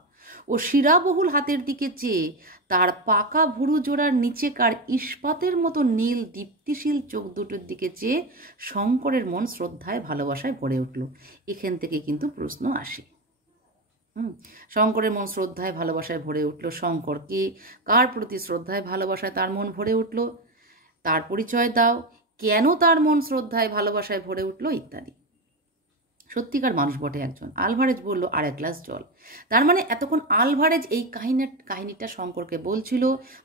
ও শিরাবহুল হাতের দিকে চেয়ে তার পাকা ভুরু জোড়ার নিচেকার ইস্পাতের মতো নীল দীপ্তিশীল চোখ দুটোর দিকে চেয়ে শঙ্করের মন শ্রদ্ধায় ভালোবাসায় ভরে উঠল। এখান থেকে কিন্তু প্রশ্ন আসে। শঙ্করের মন শ্রদ্ধায় ভালোবাসায় ভরে উঠল। শঙ্কর কে, কার প্রতি শ্রদ্ধায় ভালোবাসায় তার মন ভরে উঠল, তার পরিচয় দাও। কেন তার মন শ্রদ্ধায় ভালোবাসায় ভরে উঠল, ইত্যাদি। সত্যিকার মানুষ বটে একজন। আলভারেজ বলল, আর এক গ্লাস জল। তার মানে এতক্ষণ আলভারেজ এই কাহিনীটা শঙ্করকে বলছিল,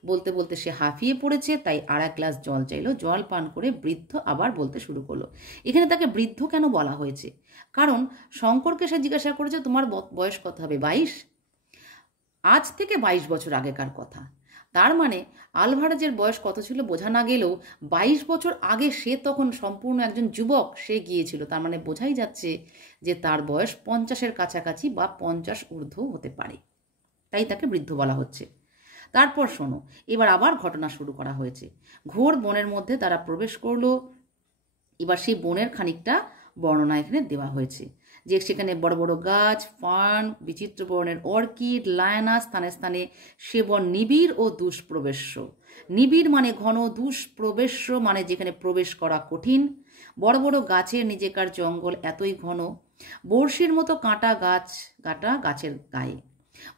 বলতে বলতে সে হাঁফিয়ে পড়েছে, তাই আর এক গ্লাস জল চাইল। জল পান করে বৃদ্ধ আবার বলতে শুরু করলো। এখানে তাকে বৃদ্ধ কেন বলা হয়েছে, কারণ শঙ্করকে সে জিজ্ঞাসা করেছে তোমার বয়স কত হবে, 22। আজ থেকে 22 বছর আগেকার কথা। তার মানে আলভারেজের বয়স কত ছিল বোঝা না গেলেও 22 বছর আগে সে তখন সম্পূর্ণ একজন যুবক সে গিয়েছিল। তার মানে বোঝাই যাচ্ছে যে তার বয়স 50-এর কাছাকাছি বা 50 ঊর্ধ্ব হতে পারে, তাই তাকে বৃদ্ধ বলা হচ্ছে। তারপর শোনো, এবার আবার ঘটনা শুরু করা হয়েছে। ঘোর বনের মধ্যে তারা প্রবেশ করলো। এবার সেই বনের খানিকটা বর্ণনা এখানে দেওয়া হয়েছে, যে সেখানে বড় বড় গাছ, ফার্ন, বিচিত্র বর্ণের অর্কিড, লায়না, স্থানে স্থানে সে বন নিবিড় ও দুষ্প্রবেশ্য। নিবিড় মানে ঘন, দুষ্প্রবেশ্য মানে যেখানে প্রবেশ করা কঠিন। বড় বড় গাছের নিজেকার জঙ্গল এতই ঘন, বড়শির মতো কাঁটা গাছের গায়ে।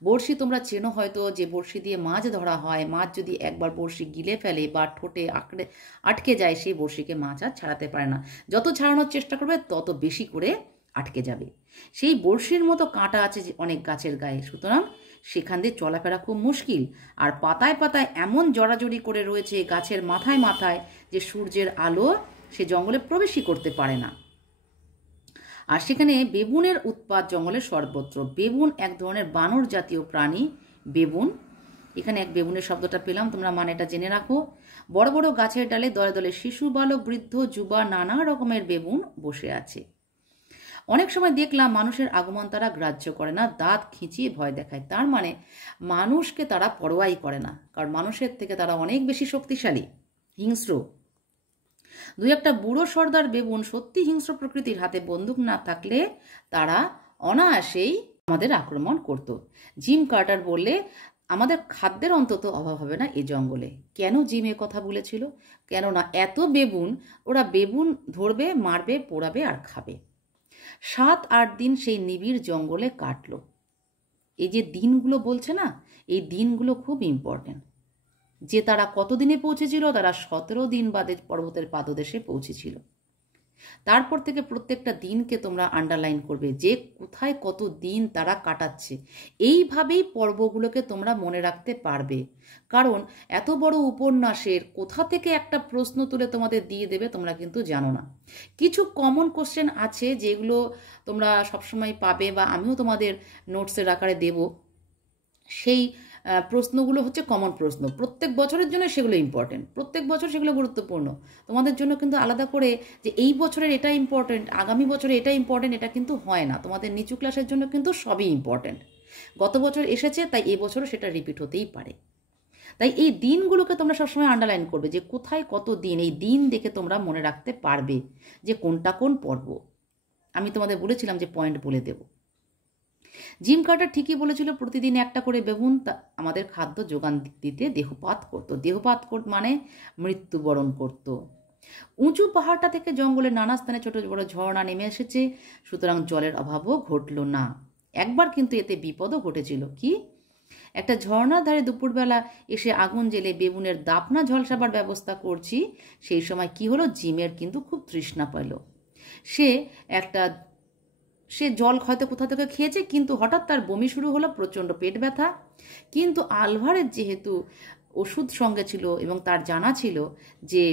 বড়শি তোমরা চেনো হয়তো, যে বড়শি দিয়ে মাছ ধরা হয়। মাছ যদি একবার বড়শি গিলে ফেলে বা ঠোঁটে আটকে যায়, সেই বড়শিকে মাছ আর ছাড়াতে পারে না। যত ছাড়ানোর চেষ্টা করবে তত বেশি করে আটকে যাবে। সেই বড়শির মতো কাঁটা আছে অনেক গাছের গায়ে, সুতরাং সেখান দিয়ে চলাফেরা খুব মুশকিল। আর পাতায় পাতায় এমন জড়াজড়ি করে রয়েছে গাছের মাথায় মাথায়, যে সূর্যের আলো সে জঙ্গলে প্রবেশই করতে পারে না। আর সেখানে বেবুনের উৎপাত জঙ্গলের সর্বত্র। বেবুন এক ধরনের বানর জাতীয় প্রাণী। বেবুন, এখানে এক বেবুনের শব্দটা পেলাম, তোমরা মানেটা জেনে রাখো। বড় বড় গাছের ডালে দলে দলে শিশু, বালক, বৃদ্ধ, যুবা, নানা রকমের বেবুন বসে আছে। অনেক সময় দেখলাম মানুষের আগমন তারা গ্রাহ্য করে না, দাঁত খিঁচিয়ে ভয় দেখায়। তার মানে মানুষকে তারা পরোয়াই করে না, কারণ মানুষের থেকে তারা অনেক বেশি শক্তিশালী, হিংস্র। দুই একটা বুড়ো সর্দার বেবুন সত্যি হিংস্র প্রকৃতির, হাতে বন্দুক না থাকলে তারা অনায়াসেই আমাদের আক্রমণ করত। জিম কার্টার বললে, আমাদের খাদ্যের অন্তত অভাব হবে না এই জঙ্গলে। কেন জিম এ কথা বলেছিল? কেননা এত বেবুন, ওরা বেবুন ধরবে, মারবে, পোড়াবে আর খাবে। 7-8 দিন সেই নিবিড় জঙ্গলে কাটলো। এই যে দিনগুলো বলছে না, এই দিনগুলো খুব ইম্পর্টেন্ট। যে তারা কতদিনে পৌঁছেছিল, তারা 17 দিন বাদে পর্বতের পাদদেশে পৌঁছেছিল। তারপর থেকে প্রত্যেকটা দিনকে তোমরা আন্ডারলাইন করবে, যে কোথায় কত দিন তারা কাটাচ্ছে। এইভাবেই পর্বগুলোকে তোমরা মনে রাখতে পারবে, কারণ এত বড় উপন্যাসের কোথা থেকে একটা প্রশ্ন তুলে তোমাদের দিয়ে দেবে তোমরা কিন্তু জানো না। কিছু কমন কোশ্চেন আছে যেগুলো তোমরা সবসময় পাবে, বা আমিও তোমাদের নোটসের আকারে দেব। সেই প্রশ্নগুলো হচ্ছে কমন প্রশ্ন, প্রত্যেক বছরের জন্য সেগুলো ইম্পর্টেন্ট, প্রত্যেক বছর সেগুলো গুরুত্বপূর্ণ। তোমাদের জন্য কিন্তু আলাদা করে যে এই বছরের এটা ইম্পর্টেন্ট, আগামী বছরে এটা ইম্পর্টেন্ট, এটা কিন্তু হয় না। তোমাদের নিচু ক্লাসের জন্য কিন্তু সবই ইম্পর্টেন্ট। গত বছর এসেছে, তাই এই বছরও সেটা রিপিট হতেই পারে। তাই এই দিনগুলোকে তোমরা সবসময় আন্ডারলাইন করবে, যে কোথায় কত দিন। এই দিন দেখে তোমরা মনে রাখতে পারবে যে কোনটা কোন পর্ব। আমি তোমাদের বলেছিলাম যে পয়েন্ট বলে দেব। জিম কার্টার ঠিকই বলেছিল, প্রতিদিন একটা করে বেবুন আমাদের খাদ্য যোগান দিতে দেহপাত করত। দেহপাত মানে মৃত্যুবরণ করত। উঁচু পাহাড়টা থেকে জঙ্গলের নানা স্থানে ছোট বড় ঝর্ণা নেমে এসেছে, সুতরাং জলের অভাবও ঘটল না। একবার কিন্তু এতে বিপদও ঘটেছিল। কি? একটা ঝর্ণার ধারে দুপুরবেলা এসে আগুন জেলে বেবুনের দাপনা ঝলসাবার ব্যবস্থা করছি, সেই সময় কি হলো, জিমের কিন্তু খুব তৃষ্ণা পেল। সে জল হয়তো কোথা থেকে খেয়েছে, কিন্তু হঠাৎ তার বমি শুরু হলো, প্রচণ্ড পেট ব্যথা। কিন্তু আলভারেজ যেহেতু ওষুধ সঙ্গে ছিল এবং তার জানা ছিল যে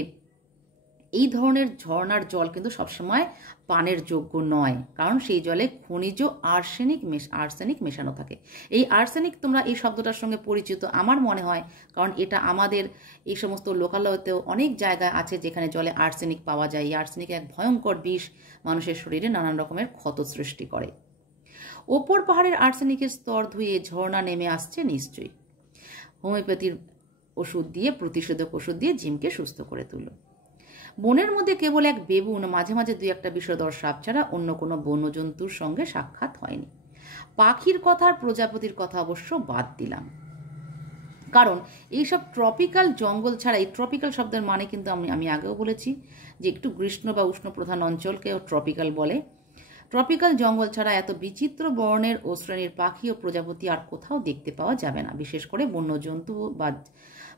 এই ধরনের ঝর্ণার জল কিন্তু সবসময় পানের যোগ্য নয়, কারণ সেই জলে খনিজ আর্সেনিক মেশানো থাকে। এই আর্সেনিক তোমরা এই শব্দটার সঙ্গে পরিচিত আমার মনে হয়, কারণ এটা আমাদের এই সমস্ত লোকালয়তেও অনেক জায়গায় আছে যেখানে জলে আর্সেনিক পাওয়া যায়। এই আর্সেনিক এক ভয়ঙ্কর বিষ, মানুষের শরীরে নানান রকমের ক্ষত সৃষ্টি করে। ওপর পাহাড়ের আর্সেনিকের স্তর ধুয়ে ঝর্ণা নেমে আসছে নিশ্চয়ই। হোমিওপ্যাথির ওষুধ দিয়ে, প্রতিষেধক ওষুধ দিয়ে জিমকে সুস্থ করে তুলল। বনের মধ্যে কেবল এক বেবুন, মাঝে মাঝে দুই একটা বিষধর সাপ ছাড়া অন্য কোনো বন্যজন্তুর সঙ্গে সাক্ষাৎ হয়নি। পাখির কথা আর প্রজাপতির কথা অবশ্য বাদ দিলাম, কারণ এইসব ট্রপিক্যাল জঙ্গল ছাড়া, এই ট্রপিক্যাল শব্দের মানে কিন্তু আমি আগেও বলেছি যে একটু গ্রীষ্ম বা উষ্ণ প্রধান অঞ্চলকেও ট্রপিক্যাল বলে। ট্রপিক্যাল জঙ্গল ছাড়া এত বিচিত্র বর্ণের ও শ্রেণীর পাখি ও প্রজাপতি আর কোথাও দেখতে পাওয়া যাবে না। বিশেষ করে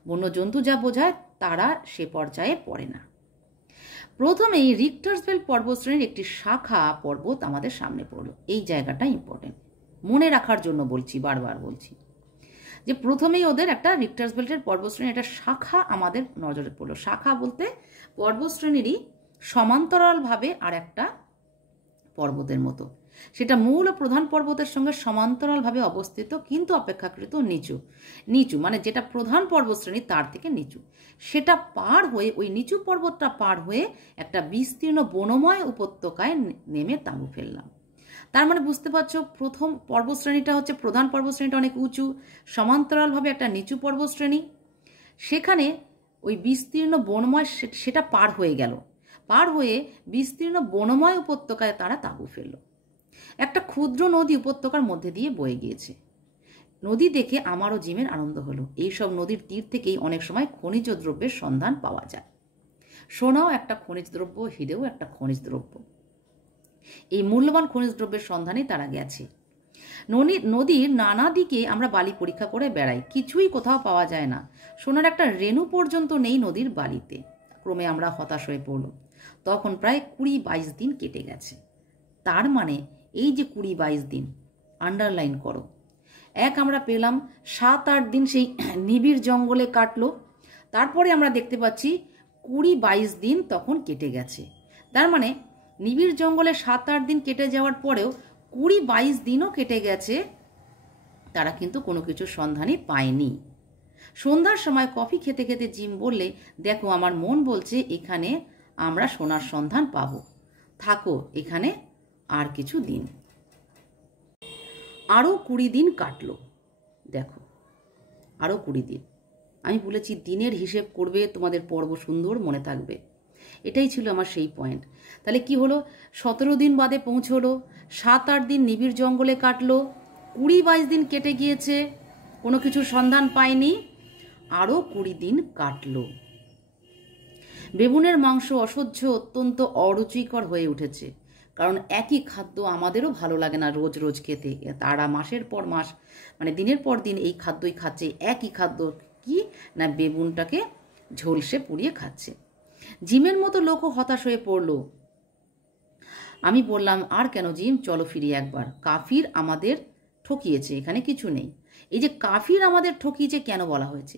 বন্যজন্তু যা বোঝায় তারা সে পর্যায়ে পড়ে না। প্রথমেই রিক্টার্সভেল পর্বতশ্রেণীর একটি শাখা পর্বত আমাদের সামনে পড়ল। এই জায়গাটা ইম্পর্টেন্ট, মনে রাখার জন্য বলছি, বারবার বলছি যে প্রথমেই ওদের একটা রিক্টার্সভেল্টের পর্বতশ্রেণীর একটা শাখা আমাদের নজরে পড়লো। শাখা বলতে পর্বতশ্রেণীরই সমান্তরালভাবে আর একটা পর্বতের মতো, সেটা মূল ও প্রধান পর্বতের সঙ্গে সমান্তরালভাবে অবস্থিত, কিন্তু অপেক্ষাকৃত নিচু মানে যেটা প্রধান পর্বতশ্রেণী তার থেকে নিচু। সেটা পার হয়ে, ওই নিচু পর্বতটা পার হয়ে একটা বিস্তীর্ণ বনময় উপত্যকায় নেমে তাঁবু ফেললাম। তার মানে বুঝতে পারছো, প্রথম পর্বতশ্রেণীটা হচ্ছে, প্রধান পর্বতশ্রেণীটা অনেক উঁচু, সমান্তরালভাবে একটা নিচু পর্বতশ্রেণী, সেখানে ওই বিস্তীর্ণ বনময় সেটা পার হয়ে গেল, পার হয়ে বিস্তীর্ণ বনময় উপত্যকায় তারা তাঁবু ফেলল। একটা ক্ষুদ্র নদী উপত্যকার মধ্যে দিয়ে বয়ে গিয়েছে। নদী দেখে আমারও জিমের আনন্দ হলো। এইসব নদীর তীর থেকেই অনেক সময় খনিজ দ্রব্যের সন্ধান পাওয়া যায়। সোনাও একটা খনিজ দ্রব্য, হীরেও একটা খনিজ দ্রব্য। এই মূল্যবান খনিজ দ্রব্যের সন্ধানে তারা গেছে। নদীর নানা দিকে আমরা বালি পরীক্ষা করে বেড়াই, কিছুই কোথাও পাওয়া যায় না। সোনার একটা রেণু পর্যন্ত নেই নদীর বালিতে। ক্রমে আমরা হতাশ হয়ে পড়ল। তখন প্রায় 20-22 দিন কেটে গেছে। তার মানে এই যে 20-22 দিন, আন্ডারলাইন করো। আমরা পেলাম 7-8 দিন সেই নিবিড় জঙ্গলে কাটলো, তারপরে আমরা দেখতে পাচ্ছি 20-22 দিন তখন কেটে গেছে। তার মানে নিবিড় জঙ্গলে 7-8 দিন কেটে যাওয়ার পরেও 20-22 দিনও কেটে গেছে, তারা কিন্তু কোনো কিছুর সন্ধানই পায়নি। সন্ধ্যার সময় কফি খেতে খেতে জিম বললে, দেখো আমার মন বলছে এখানে আমরা সোনার সন্ধান পাবো, থাকো এখানে আর কিছু দিন। আরও 20 দিন কাটলো। দেখো, আরও 20 দিন। আমি বলেছি দিনের হিসেব করবে, তোমাদের পর্ব সুন্দর মনে থাকবে। এটাই ছিল আমার সেই পয়েন্ট। তাহলে কি হলো, 17 দিন বাদে পৌঁছলো, 7-8 দিন নিবিড় জঙ্গলে কাটলো, 20-22 দিন কেটে গিয়েছে, কোনো কিছুর সন্ধান পায়নি, আরও 20 দিন কাটলো। বেবুনের মাংস অসহ্য, অত্যন্ত অরুচিকর হয়ে উঠেছে, কারণ একই খাদ্য আমাদেরও ভালো লাগে না রোজ রোজ খেতে। তারা মাসের পর মাস, মানে দিনের পর দিন এই খাদ্যই খাচ্ছে। একই খাদ্য, কি না বেবুনটাকে ঝলসে পুড়িয়ে খাচ্ছে। জিমের মতো লোকও হতাশ হয়ে পড়ল। আমি বললাম, আর কেন জিম, চলো ফিরি একবার। কাফির আমাদের ঠকিয়েছে, এখানে কিছু নেই। এই যে কাফির আমাদের ঠকিয়েছে কেন বলা হয়েছে,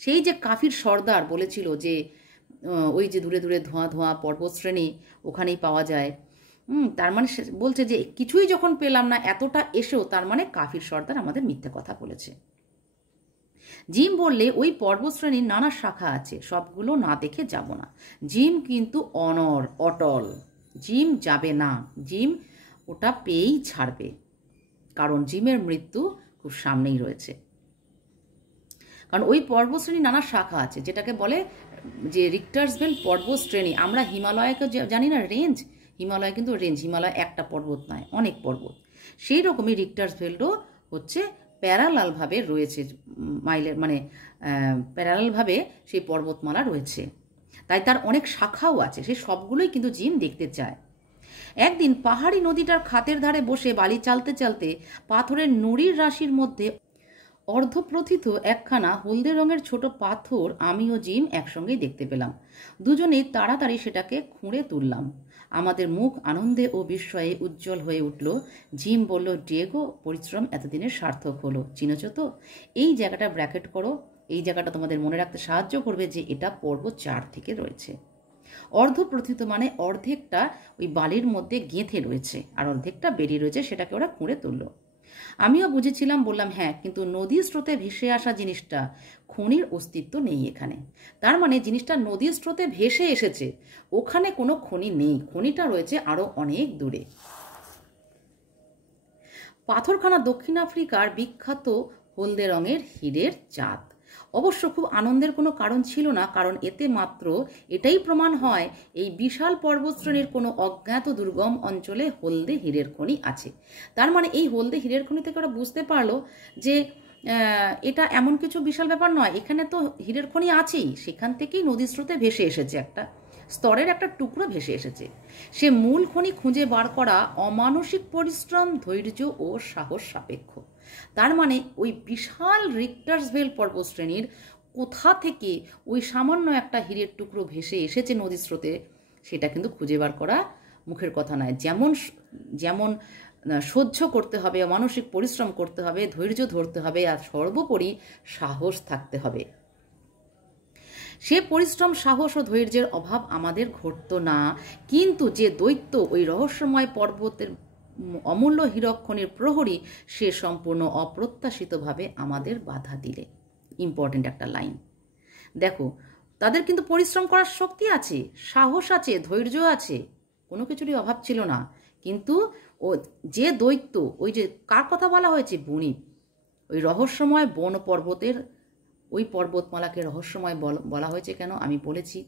সেই যে কাফির সর্দার বলেছিল যে ওই যে দূরে দূরে ধোঁয়া ধোঁয়া পর্বতশ্রেণী ওখানেই পাওয়া যায়, তার মানে বলছে যে কিছুই যখন পেলাম না, এতটা এসেও, তার মানে কাফির সর্দার আমাদের মিথ্যে কথা বলেছে। জিম বললে, ওই পর্বতশ্রেণীর নানা শাখা আছে, সবগুলো না দেখে যাব না। জিম কিন্তু অটল, জিম যাবে না, জিম ওটা পেয়েই ছাড়বে, কারণ জিমের মৃত্যু খুব সামনেই রয়েছে। কারণ ওই পর্বতশ্রেণীর নানা শাখা আছে, যেটাকে বলে যে রিক্টার্সভেল পর্বতশ্রেণী। আমরা হিমালয়কে জানি না রেঞ্জ, হিমালয় কিন্তু রেঞ্জ, হিমালয় একটা পর্বত নয়, অনেক পর্বত। সেই রকমই রিক্টার্সভেলও হচ্ছে প্যারালালভাবে রয়েছে, প্যারালালভাবে সেই পর্বতমালা রয়েছে, তাই তার অনেক শাখাও আছে। সেই সবগুলোই কিন্তু জিম দেখতে চায়। একদিন পাহাড়ি নদীটার খাতের ধারে বসে বালি চালতে চালতে পাথরের নুড়ির রাশির মধ্যে অর্ধপ্রথিত একখানা হলদে রঙের ছোট পাথর আমি ও জিম একসঙ্গেই দেখতে পেলাম। দুজনেই তাড়াতাড়ি সেটাকে খুঁড়ে তুললাম। আমাদের মুখ আনন্দে ও বিস্ময়ে উজ্জ্বল হয়ে উঠল। জিম বলল, ডিয়েগো, পরিশ্রম এতদিনের সার্থক হলো। চিনেছ তো? এই জায়গাটা ব্র্যাকেট করো, এই জায়গাটা তোমাদের মনে রাখতে সাহায্য করবে যে এটা পর্ব 4 থেকে রয়েছে। অর্ধপ্রথিত মানে অর্ধেকটা ওই বালির মধ্যে গেঁথে রয়েছে আর অর্ধেকটা বেরিয়ে রয়েছে, সেটাকে ওরা খুঁড়ে তুলল। আমিও বুঝেছিলাম, বললাম হ্যাঁ, কিন্তু নদীর স্রোতে ভেসে আসা জিনিসটা, খনির অস্তিত্ব নেই এখানে। তার মানে জিনিসটা নদীর স্রোতে ভেসে এসেছে, ওখানে কোনো খনি নেই, খনিটা রয়েছে আরও অনেক দূরে। পাথরখানা দক্ষিণ আফ্রিকার বিখ্যাত হলদে রঙের হীরের চাঁদ। অবশ্য খুব আনন্দের কোনো কারণ ছিল না, কারণ এতে মাত্র এটাই প্রমাণ হয় এই বিশাল পর্বতশ্রেণীর কোনো অজ্ঞাত দুর্গম অঞ্চলে হলদে হীরের খনি আছে। তার মানে এই হলদে হীরের খনি থেকে ওরা বুঝতে পারলো যে এটা এমন কিছু বিশাল ব্যাপার নয়, এখানে তো হীরের খনি আছেই, সেখান থেকেই নদী স্রোতে ভেসে এসেছে, একটা স্তরের একটা টুকরো ভেসে এসেছে। সে মূল খনি খুঁজে বার করা অমানসিক পরিশ্রম, ধৈর্য ও সাহস সাপেক্ষ। তার মানে ওই বিশাল রিক্টার্সভেল পর্বতশ্রেণীর কোথা থেকে ওই সামান্য একটা হীরের টুকরো ভেসে এসেছে নদীর স্রোতে, সেটা কিন্তু খুঁজে বার করা মুখের কথা নয়। যেমন যেমন সহ্য করতে হবে, মানসিক পরিশ্রম করতে হবে, ধৈর্য ধরতে হবে, আর সর্বোপরি সাহস থাকতে হবে। সে পরিশ্রম, সাহস ও ধৈর্যের অভাব আমাদের ঘটতো না, কিন্তু যে দৈত্য ওই রহস্যময় পর্বতের অমূল্য হীরক খনির প্রহরী, সে সম্পূর্ণ অপ্রত্যাশিতভাবে আমাদের বাধা দিলে। ইম্পর্টেন্ট একটা লাইন। দেখো, তাদের কিন্তু পরিশ্রম করার শক্তি আছে, সাহস আছে, ধৈর্য আছে, কোনো কিছুরই অভাব ছিল না, কিন্তু ও যে দৈত্য, ওই যে কার কথা বলা হয়েছে, বুনি, ওই রহস্যময় বন পর্বতের ওই পর্বতমালাকে রহস্যময় বলা হয়েছে কেন আমি বলেছি,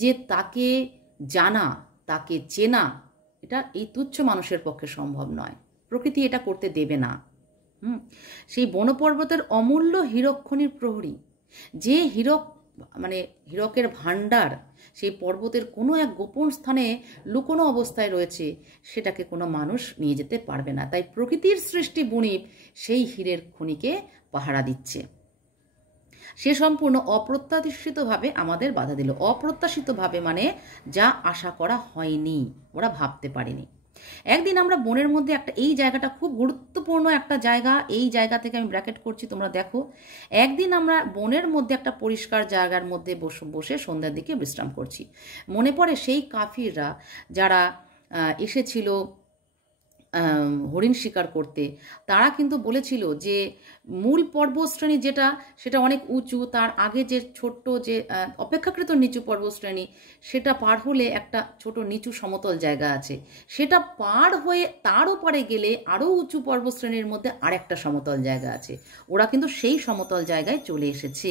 যে তাকে জানা, তাকে চেনা, এটা এই তুচ্ছ মানুষের পক্ষে সম্ভব নয়, প্রকৃতি এটা করতে দেবে না। সেই বনপর্বতের অমূল্য হীরক খনির প্রহরী, যে হীরক মানে হীরকের ভাণ্ডার সেই পর্বতের কোনো এক গোপন স্থানে লুকোনো অবস্থায় রয়েছে, সেটাকে কোনো মানুষ নিয়ে যেতে পারবে না। তাই প্রকৃতির সৃষ্টি বুনিপ সেই হীরের খনিকে পাহারা দিচ্ছে। সে সম্পূর্ণ অপ্রত্যাশিতভাবে আমাদের বাধা দিল। অপ্রত্যাশিতভাবে মানে যা আশা করা হয়নি, ওরা ভাবতে পারেনি। একদিন আমরা বনের মধ্যে একটা, এই জায়গাটা খুব গুরুত্বপূর্ণ একটা জায়গা, এই জায়গা থেকে আমি ব্র্যাকেট করছি, তোমরা দেখো। একদিন আমরা বনের মধ্যে একটা পরিষ্কার জায়গার মধ্যে বসে সন্ধ্যার দিকে বিশ্রাম করছি। মনে পড়ে সেই কাফিররা যারা এসেছিল হরিণ শিকার করতে, তারা কিন্তু বলেছিল যে মূল পর্বতশ্রেণী যেটা, সেটা অনেক উঁচু, তার আগে যে ছোট্ট যে অপেক্ষাকৃত নিচু পর্বতশ্রেণী, সেটা পার হলে একটা ছোট নিচু সমতল জায়গা আছে, সেটা পার হয়ে তার ওপারে গেলে আরও উঁচু পর্বতশ্রেণীর মধ্যে আরেকটা সমতল জায়গা আছে। ওরা কিন্তু সেই সমতল জায়গায় চলে এসেছে।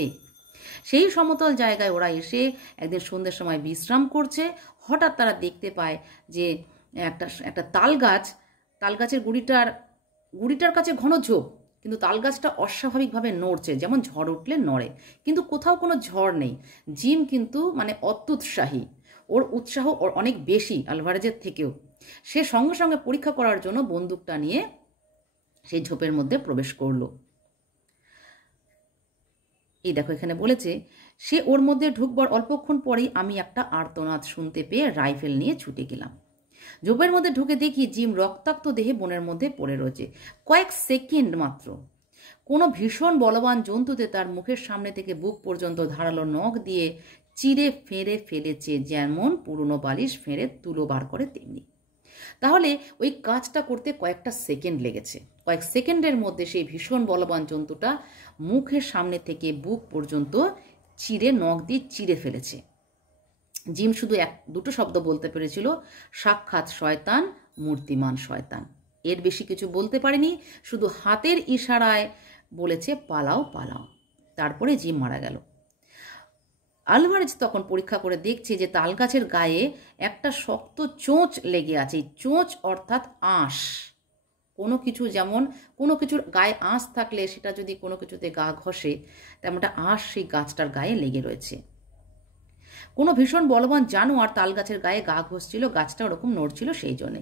সেই সমতল জায়গায় ওরা এসে একদিন সন্ধ্যের সময় বিশ্রাম করছে। হঠাৎ তারা দেখতে পায় যে একটা তাল গাছের গুড়িটার কাছে ঘন ঝোপ, কিন্তু তাল গাছটা অস্বাভাবিকভাবে নড়ছে, যেমন ঝড় উঠলে নড়ে, কিন্তু কোথাও কোনো ঝড় নেই। জিম কিন্তু মানে অত্যুৎসাহী, ওর উৎসাহ ওর অনেক বেশি আলভারেজের থেকেও। সে সঙ্গে সঙ্গে পরীক্ষা করার জন্য বন্দুকটা নিয়ে সেই ঝোপের মধ্যে প্রবেশ করলো। এই দেখো, এখানে বলেছে সে ওর মধ্যে ঢুকবার অল্পক্ষণ পরেই আমি একটা আর্তনাদ শুনতে পেয়ে রাইফেল নিয়ে ছুটে গেলাম। ঝোপের মধ্যে ঢুকে দেখি জিম রক্তাক্ত দেহে বনের মধ্যে পড়ে রয়েছে। কয়েক সেকেন্ড মাত্র কোনো ভীষণ বলবান জন্তুতে তার মুখের সামনে থেকে বুক পর্যন্ত ধারালো নখ দিয়ে চিরে ফেঁড়ে ফেলেছে, যেমন পুরনো বালিশ ফেঁড়ে তুলো বার করে তেমনি। তাহলে ওই কাজটা করতে কয়েকটা সেকেন্ড লেগেছে। কয়েক সেকেন্ডের মধ্যে সেই ভীষণ বলবান জন্তুটা মুখের সামনে থেকে বুক পর্যন্ত নখ দিয়ে চিরে ফেলেছে। জিম শুধু দুটো শব্দ বলতে পেরেছিল, সাক্ষাৎ শয়তান, মূর্তিমান শয়তান। এর বেশি কিছু বলতে পারেনি, শুধু হাতের ইশারায় বলেছে পালাও পালাও। তারপরে জিম মারা গেল। আলভারেজ তখন পরীক্ষা করে দেখছে যে তাল গাছের গায়ে একটা শক্ত চোঁচ লেগে আছে। চোঁচ অর্থাৎ আঁশ। কোনো কিছু, যেমন কোনো কিছুর গায়ে আঁশ থাকলে সেটা যদি কোনো কিছুতে গা ঘষে, তেমনটা আঁশ সেই গাছটার গায়ে লেগে রয়েছে। কোনো ভীষণ বলবান জানোয়ার তাল গাছের গায়ে গা ঘষছিল, গাছটা ওরকম নড়ছিল সেই জন্যে।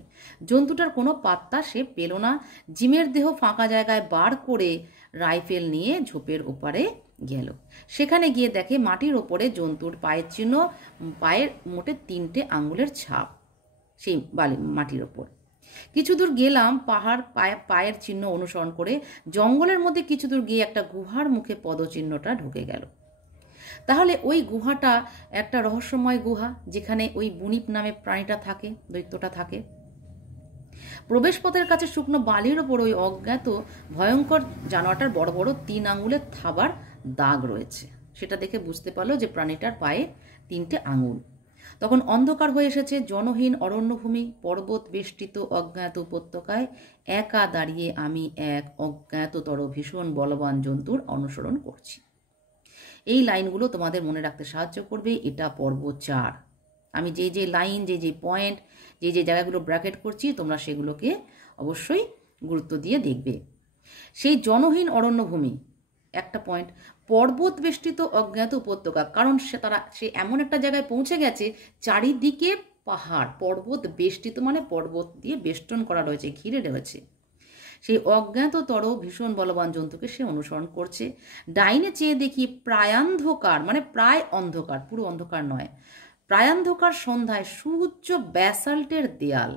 জন্তুটার কোনো পাত্তা সে পেল না। জিমের দেহ ফাঁকা জায়গায় বার করে রাইফেল নিয়ে ঝোপের ওপারে গেল। সেখানে গিয়ে দেখে মাটির ওপরে জন্তুর পায়ের চিহ্ন, পায়ের মোটে 3টে আঙ্গুলের ছাপ সেই মাটির ওপর। কিছু দূর গেলাম, পাহাড় পায়ের চিহ্ন অনুসরণ করে জঙ্গলের মধ্যে কিছু দূর গিয়ে একটা গুহার মুখে পদচিহ্নটা ঢুকে গেল। তাহলে ওই গুহাটা একটা রহস্যময় গুহা, যেখানে ওই বুনিপ নামে প্রাণীটা থাকে, দৈত্যটা থাকে। প্রবেশপথের কাছে শুকনো বালির ওপর ওই অজ্ঞাত ভয়ঙ্কর জানোয়ারটার বড় বড় 3 আঙুলের থাবার দাগ রয়েছে। সেটা দেখে বুঝতে পারলো যে প্রাণীটার পায়ে 3টে আঙুল। তখন অন্ধকার হয়ে এসেছে, জনহীন অরণ্যভূমি, পর্বত বেষ্টিত অজ্ঞাত উপত্যকায় একা দাঁড়িয়ে আমি এক অজ্ঞাততর ভীষণ বলবান জন্তুর অনুসরণ করছি। এই লাইনগুলো তোমাদের মনে রাখতে সাহায্য করবে। এটা পর্ব 4। আমি যে লাইন, যে পয়েন্ট, যে জায়গাগুলো ব্র্যাকেট করছি, তোমরা সেগুলোকে অবশ্যই গুরুত্ব দিয়ে দেখবে। সেই জনহীন অরণ্যভূমি একটা পয়েন্ট, পর্বত বেষ্টিত অজ্ঞাত উপত্যকা, কারণ সে এমন একটা জায়গায় পৌঁছে গেছে চারিদিকে পাহাড়, পর্বত বেষ্টিত মানে পর্বত দিয়ে বেষ্টন করা রয়েছে, ঘিরে রয়েছে। সেই অজ্ঞাততর ভীষণ বলবান জন্তুকে সে অনুসরণ করছে। ডাইনে চেয়ে দেখি প্রায়ান্ধকার, মানে প্রায় অন্ধকার, পুরো অন্ধকার নয়, প্রায়ান্ধকার সন্ধ্যায় সুউচ্চ ব্যাসাল্টের দেয়াল।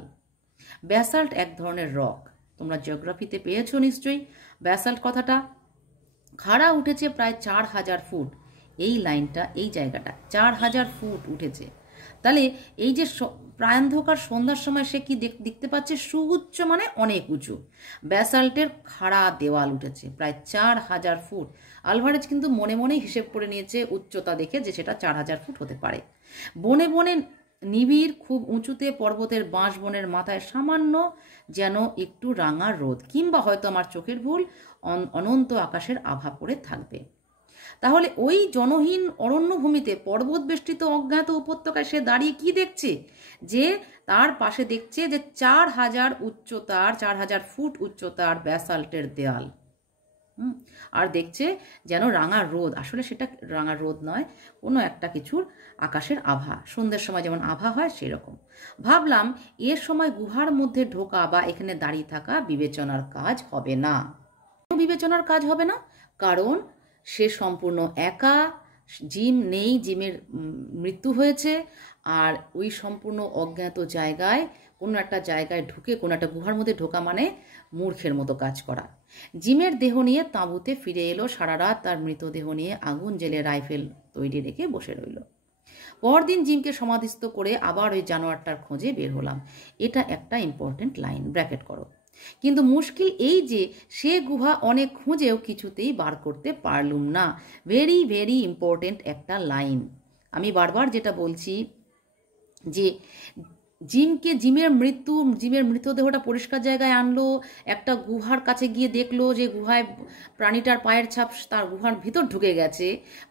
ব্যাসাল্ট এক ধরনের রক, তোমরা জিওগ্রাফিতে পেয়েছো নিশ্চয়ই ব্যাসাল্ট কথাটা। খাড়া উঠেছে প্রায় 4000 ফুট। এই লাইনটা, এই জায়গাটা 4000 ফুট উঠেছে। তাহলে এই যে প্রায়ান্ধকার সন্ধ্যার সময় সে কি দেখতে পাচ্ছে? সুউচ্চ মানে অনেক উঁচু ব্যাসাল্টের খাড়া দেওয়াল উঠেছে প্রায় 4000 ফুট। আলভারেজ কিন্তু মনে মনেই হিসেব করে নিয়েছে উচ্চতা দেখে যে সেটা 4000 ফুট হতে পারে। বনে বনে নিবিড়, খুব উঁচুতে পর্বতের বাঁশ বনের মাথায় সামান্য যেন একটু রাঙা রোদ, কিংবা হয়তো আমার চোখের ভুল, অনন্ত আকাশের আভা পড়ে থাকবে। তাহলে ওই জনহীন অরণ্যভূমিতে পর্বত বেষ্টিত অজ্ঞাত উপত্যকায় সে দাঁড়িয়ে কি দেখছে? যে তার পাশে দেখছে যে 4000 ফুট উচ্চতার ব্যাসাল্টের দেয়াল। আর দেখছে যেন রাঙা রোদ, আসলে সেটা রাঙা রোদ নয়, কোনো একটা কিছুর আকাশের আভা, সন্ধ্যের সময় যেমন আভা হয় সেরকম। ভাবলাম এর সময় গুহার মধ্যে ঢোকা বা এখানে দাঁড়িয়ে থাকা বিবেচনার কাজ হবে না। বিবেচনার কাজ হবে না কারণ সে সম্পূর্ণ একা, জিম নেই, জিমের মৃত্যু হয়েছে। আর ওই সম্পূর্ণ অজ্ঞাত জায়গায়, কোনো একটা জায়গায় ঢুকে, কোনো একটা গুহার মধ্যে ঢোকা মানে মূর্খের মতো কাজ করা। জিমের দেহ নিয়ে তাঁবুতে ফিরে এলো, সারা রাত তার মৃতদেহ নিয়ে আগুন জেলে রাইফেল তৈরি রেখে বসে রইল। পরদিন জিমকে সমাধিস্থ করে আবার ওই জানোয়ারটার খোঁজে বের হলাম। এটা একটা ইম্পর্টেন্ট লাইন, ব্র্যাকেট করো। কিন্তু মুশকিল এই যে সে গুহা অনেক খুঁজেও কিছুতেই বার করতে পারলুম না। ভেরি ভেরি ইম্পর্টেন্ট একটা লাইন। আমি বারবার যেটা বলছি যে জিমের মৃতদেহটা পরিষ্কার জায়গায় আনলো, একটা গুহার কাছে গিয়ে দেখলো যে গুহায় প্রাণীটার পায়ের ছাপ তার গুহার ভিতর ঢুকে গেছে।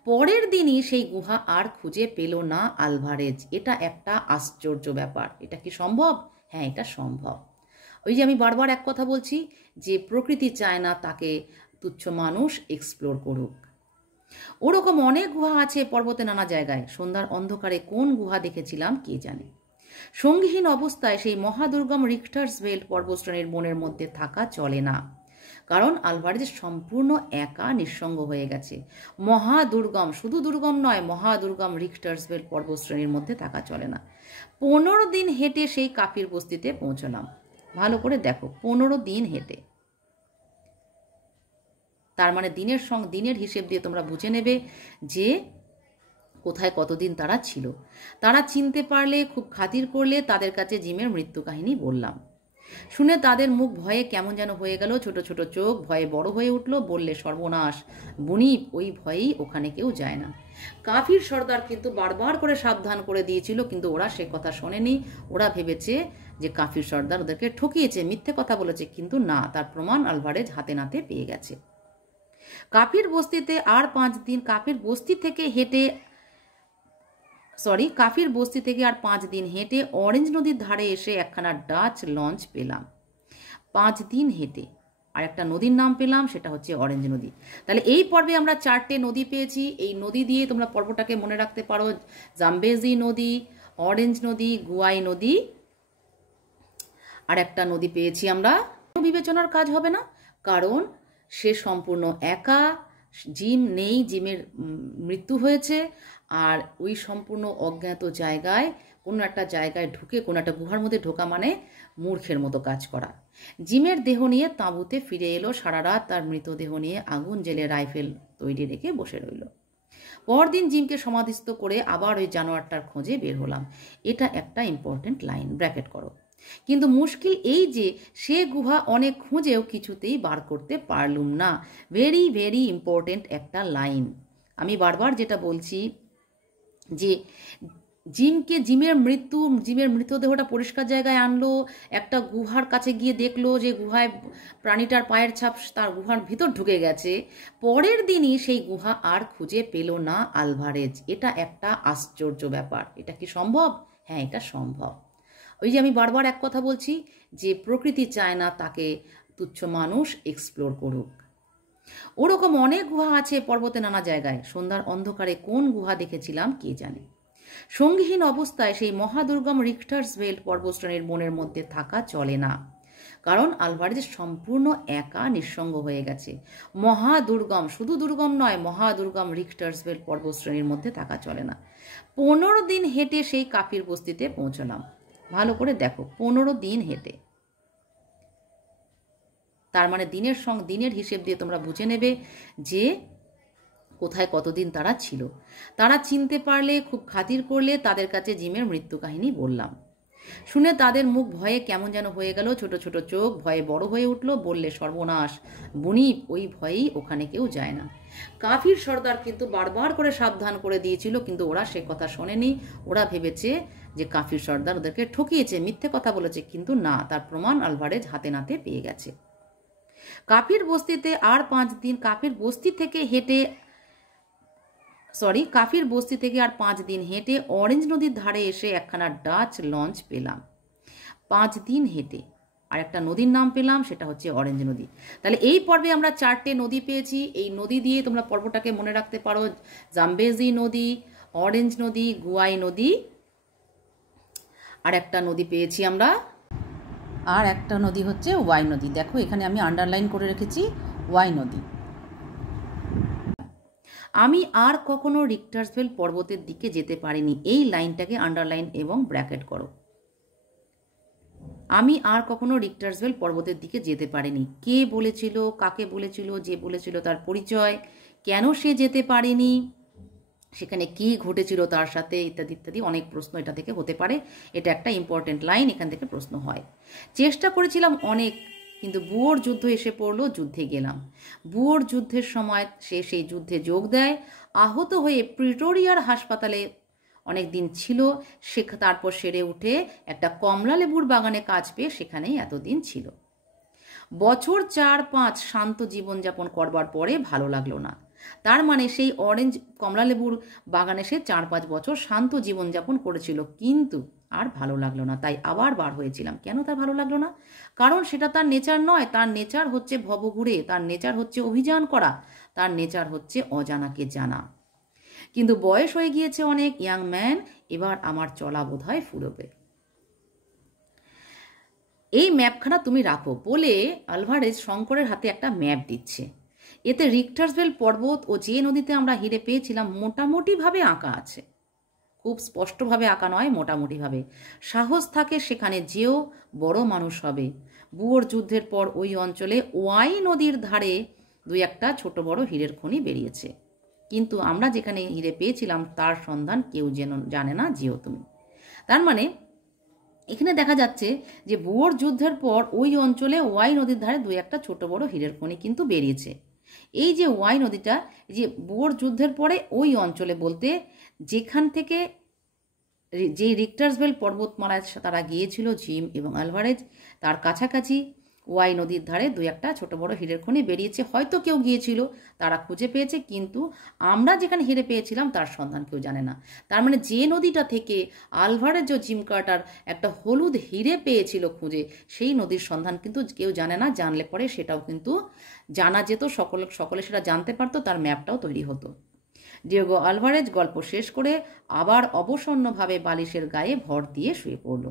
পরের দিনই সেই গুহা আর খুঁজে পেল না আলভারেজ। এটা একটা আশ্চর্য ব্যাপার। এটা কি সম্ভব? হ্যাঁ, এটা সম্ভব। ওই যে আমি বারবার এক কথা বলছি যে প্রকৃতি চায় না তাকে তুচ্ছ মানুষ এক্সপ্লোর করুক। ওরকম অনেক গুহা আছে পর্বতে নানা জায়গায়। সন্ধ্যার অন্ধকারে কোন গুহা দেখেছিলাম কে জানে। সঙ্গীহীন অবস্থায় সেই মহাদুর্গম রিক্টার্সভেল্ড পর্বতশ্রেণীর বনের মধ্যে থাকা চলে না, কারণ আলভারেজ সম্পূর্ণ একা নিঃসঙ্গ হয়ে গেছে। মহাদুর্গম, শুধু দুর্গম নয়, মহাদুর্গম রিক্টার্সভেল্ড পর্বতশ্রেণীর মধ্যে থাকা চলে না। 15 দিন হেঁটে সেই কাফির বস্তিতে পৌঁছলাম। ভালো করে দেখো, 15 দিন হেঁটে, তার মানে দিনের হিসেব দিয়ে তোমরা বুঝে নেবে যে কোথায় কতদিন তারা ছিল। তারা চিনতে পারলে, খুব খাতির করলে তাদের কাছে জিমের মৃত্যু কাহিনী বললাম। শুনে তাদের মুখ ভয়ে কেমন যেন হয়ে গেল, ছোট ছোট চোখ ভয়ে বড় হয়ে উঠল। বললে, সর্বনাশ বুনিপ, ওই ভয়েই ওখানে কেউ যায় না। কাফির সর্দার কিন্তু বারবার করে সাবধান করে দিয়েছিল, কিন্তু ওরা সে কথা শোনেনি। ওরা ভেবেছে যে কাফির সর্দার ওদেরকে ঠকিয়েছে, মিথ্যে কথা বলেছে, কিন্তু না, তার প্রমাণ আলভারেজ হাতে নাতে পেয়ে গেছে। কাফির বস্তিতে আর 5 দিন, কাফির বস্তি থেকে আর 5 দিন হেঁটে অরেঞ্জ নদীর ধারে এসে একখানা ডাচ লঞ্চ পেলাম। 5 দিন হেঁটে আর একটা নদীর নাম পেলাম, সেটা হচ্ছে অরেঞ্জ নদী। তাহলে এই পর্বে আমরা 4টে নদী পেয়েছি। এই নদী দিয়ে তোমরা পর্বটাকে মনে রাখতে পারো: জাম্বেজি নদী, অরেঞ্জ নদী, গুয়াই নদী, আর একটা নদী পেয়েছি আমরা। বিবেচনার কাজ হবে না কারণ সে সম্পূর্ণ একা, জিম নেই, জিমের মৃত্যু হয়েছে। আর ওই সম্পূর্ণ অজ্ঞাত জায়গায় কোনো একটা জায়গায় ঢুকে কোনো একটা গুহার মধ্যে ঢোকা মানে মূর্খের মতো কাজ করা। জিমের দেহ নিয়ে তাঁবুতে ফিরে এলো, সারা রাত তার মৃতদেহ নিয়ে আগুন জেলে রাইফেল তৈরি রেখে বসে রইল। পরদিন জিমকে সমাধিস্থ করে আবার ওই জানোয়ারটার খোঁজে বের হলাম। এটা একটা ইম্পর্টেন্ট লাইন, ব্র্যাকেট করো। কিন্তু মুশকিল এই যে সে গুহা অনেক খুঁজেও কিছুতেই বার করতে পারলুম না। ভেরি ভেরি ইম্পর্টেন্ট একটা লাইন। আমি বারবার যেটা বলছি যে জিমের মৃতদেহটা পরিষ্কার জায়গায় আনলো, একটা গুহার কাছে গিয়ে দেখলো যে গুহায় প্রাণীটার পায়ের ছাপ তার গুহার ভিতর ঢুকে গেছে। পরের দিনই সেই গুহা আর খুঁজে পেল না আলভারেজ। এটা একটা আশ্চর্য ব্যাপার। এটা কি সম্ভব? হ্যাঁ, এটা সম্ভব। ওই যে আমি বারবার এক কথা বলছি যে প্রকৃতি চায় না তাকে তুচ্ছ মানুষ এক্সপ্লোর করুক। ওরকম অনেক গুহা আছে পর্বতে নানা জায়গায়। সন্ধ্যার অন্ধকারে কোন গুহা দেখেছিলাম কে জানে। সঙ্গীহীন অবস্থায় সেই মহাদুর্গম রিক্টার্সভেল্ড পর্বতশ্রেণীর বনের মধ্যে থাকা চলে না, কারণ আলভারেজ সম্পূর্ণ একা নিঃসঙ্গ হয়ে গেছে। মহাদুর্গম, শুধু দুর্গম নয়, মহাদুর্গম রিক্টার্সভেল্ড পর্বতশ্রেণীর মধ্যে থাকা চলে না। 15 দিন হেঁটে সেই কাফির বস্তিতে পৌঁছলাম। ভালো করে দেখো, 15 দিন হেঁটে। তার মানে দিনের হিসেব দিয়ে তোমরা বুঝে নেবে যে কোথায় কতদিন তারা ছিল। তারা চিনতে পারলে, খুব খাতির করলে তাদের কাছে জিমের মৃত্যু কাহিনী বললাম। শুনে তাদের মুখ ভয়ে কেমন যেন হয়ে গেল, ছোট ছোট চোখ ভয়ে বড় হয়ে উঠল। বললে, সর্বনাশ বুনিপ, ওই ভয়েই ওখানে কেউ যায় না। কাফির সর্দার কিন্তু বারবার করে সাবধান করে দিয়েছিল, কিন্তু ওরা সে কথা শোনেনি। ওরা ভেবেছে যে কাফির সর্দার ওদেরকে ঠকিয়েছে, মিথ্যে কথা বলেছে, কিন্তু না, তার প্রমাণ আলভারেজ হাতে নাতে পেয়ে গেছে। কাফির বস্তি থেকে আর 5 দিন হেঁটে অরেঞ্জ নদীর ধারে এসে একখানা ডাচ লঞ্চ পেলাম। 5 দিন হেঁটে আর একটা নদীর নাম পেলাম, সেটা হচ্ছে অরেঞ্জ নদী। তাহলে এই পর্বে আমরা 4টে নদী পেয়েছি। এই নদী দিয়ে তোমরা পর্বটাকে মনে রাখতে পারো: জাম্বেজি নদী, অরেঞ্জ নদী, গুয়াই নদী, আর একটা নদী পেয়েছি আমরা, আর একটা নদী হচ্ছে ওয়াই নদী। দেখো এখানে আমি আন্ডারলাইন করে রেখেছি ওয়াই নদী। আমি আর কখনো রিক্টার্সভেল পর্বতের দিকে যেতে পারিনি। এই লাইনটাকে আন্ডারলাইন এবং ব্র্যাকেট করো। আমি আর কখনো রিক্টার্সভেল পর্বতের দিকে যেতে পারিনি। কে বলেছিল, কাকে বলেছিল, যে বলেছিল তার পরিচয়, কেন সে যেতে পারেনি, সেখানে কি ঘটেছিল তার সাথে, ইত্যাদি ইত্যাদি অনেক প্রশ্ন এটা থেকে হতে পারে। এটা একটা ইম্পর্টেন্ট লাইন, এখান থেকে প্রশ্ন হয়। চেষ্টা করেছিলাম অনেক, কিন্তু বুয়োর যুদ্ধ এসে পড়লো, যুদ্ধে গেলাম। বুয়োর যুদ্ধের সময় সে সেই যুদ্ধে যোগ দেয়। আহত হয়ে প্রিটোরিয়ার হাসপাতালে অনেক দিন ছিল। তারপর সেরে উঠে একটা কমলা লেবুর বাগানে কাজ পেয়ে সেখানেই এতদিন ছিল। বছর 4-5 শান্ত জীবনযাপন করবার পরে ভালো লাগলো না। তার মানে সেই কমলালেবুর বাগানে সে 4-5 বছর শান্ত জীবনযাপন করেছিল, কিন্তু আর ভালো লাগলো না, তাই আবার বার হয়েছিলাম। কেন তার ভালো লাগলো না? কারণ সেটা তার নেচার নয়। তার নেচার হচ্ছে ভবঘুরে, তার নেচার হচ্ছে অভিযান করা, তার নেচার হচ্ছে অজানাকে জানা। কিন্তু বয়স হয়ে গিয়েছে অনেক, ইয়াং ম্যান, এবার আমার চলা বোধ হয় ফুরবে। এই ম্যাপখানা তুমি রাখো বলে আলভারেজ শঙ্করের হাতে একটা ম্যাপ দিচ্ছে। এতে রিক্টার্সভেল পর্বত ও যে নদীতে আমরা হিরে পেয়েছিলাম মোটামুটিভাবে আঁকা আছে। খুব স্পষ্টভাবে আঁকা নয়, মোটামুটিভাবে। সাহস থাকে সেখানে যেও, বড় মানুষ হবে। বুয়োর যুদ্ধের পর ওই অঞ্চলে ওয়াই নদীর ধারে 2-1টা ছোট বড় হীরের খনি বেরিয়েছে, কিন্তু আমরা যেখানে হিরে পেয়েছিলাম তার সন্ধান কেউ জানে না, যেও তুমি। তার মানে এখানে দেখা যাচ্ছে যে বুয়োর যুদ্ধের পর ওই অঞ্চলে ওয়াই নদীর ধারে 2-1টা ছোট বড় হীরের খনি কিন্তু বেরিয়েছে। এই যে ওয়াই নদীটা, যে বুয়োর যুদ্ধের পরে ওই অঞ্চলে বলতে যেখান থেকে যে রিক্টার্সভেল পর্বতমালায় তারা গিয়েছিল জিম এবং আলভারেজ, তার কাছাকাছি ওয়াই নদীর ধারে 2-1টা ছোট বড় হীরের খনি বেরিয়েছে। হয়তো কেউ গিয়েছিল, তারা খুঁজে পেয়েছে, কিন্তু আমরা যেখানে হিরে পেয়েছিলাম তার সন্ধান কেউ জানে না। তার মানে যে নদীটা থেকে আলভারেজ ও জিম কার্টার একটা হলুদ হিরে পেয়েছিল খুঁজে, সেই নদীর সন্ধান কিন্তু কেউ জানে না। জানলে পরে সেটাও কিন্তু জানা যেত, সকলে সেটা জানতে পারতো, তার ম্যাপটাও তৈরি হতো। ডিয়েগো আলভারেজ গল্প শেষ করে আবার অবসন্নভাবে বালিশের গায়ে ভর দিয়ে শুয়ে পড়ল।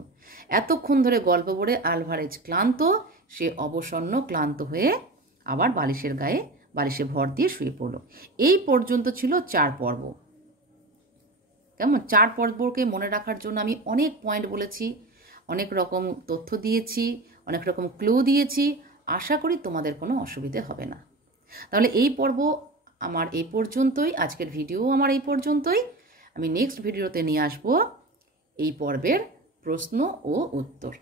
এতক্ষণ ধরে গল্প পড়ে আলভারেজ ক্লান্ত। সে অবসন্ন ক্লান্ত হয়ে আবার বালিশে ভর দিয়ে শুয়ে পড়ল। এই পর্যন্ত ছিল 4 পর্ব। কেমন? 4 পর্বকে মনে রাখার জন্য আমি অনেক পয়েন্ট বলেছি, অনেক রকম তথ্য দিয়েছি, অনেক রকম ক্লু দিয়েছি। আশা করি তোমাদের কোনো অসুবিধে হবে না। তাহলে এই পর্ব আমার এই পর্যন্তই, আজকের ভিডিও আমার এই পর্যন্তই। আমি নেক্সট ভিডিওতে নিয়ে আসবো এই পর্বের প্রশ্ন ও উত্তর।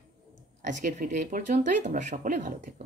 আজকের ভিডিও এই পর্যন্তই। তোমরা সকলে ভালো থেকো।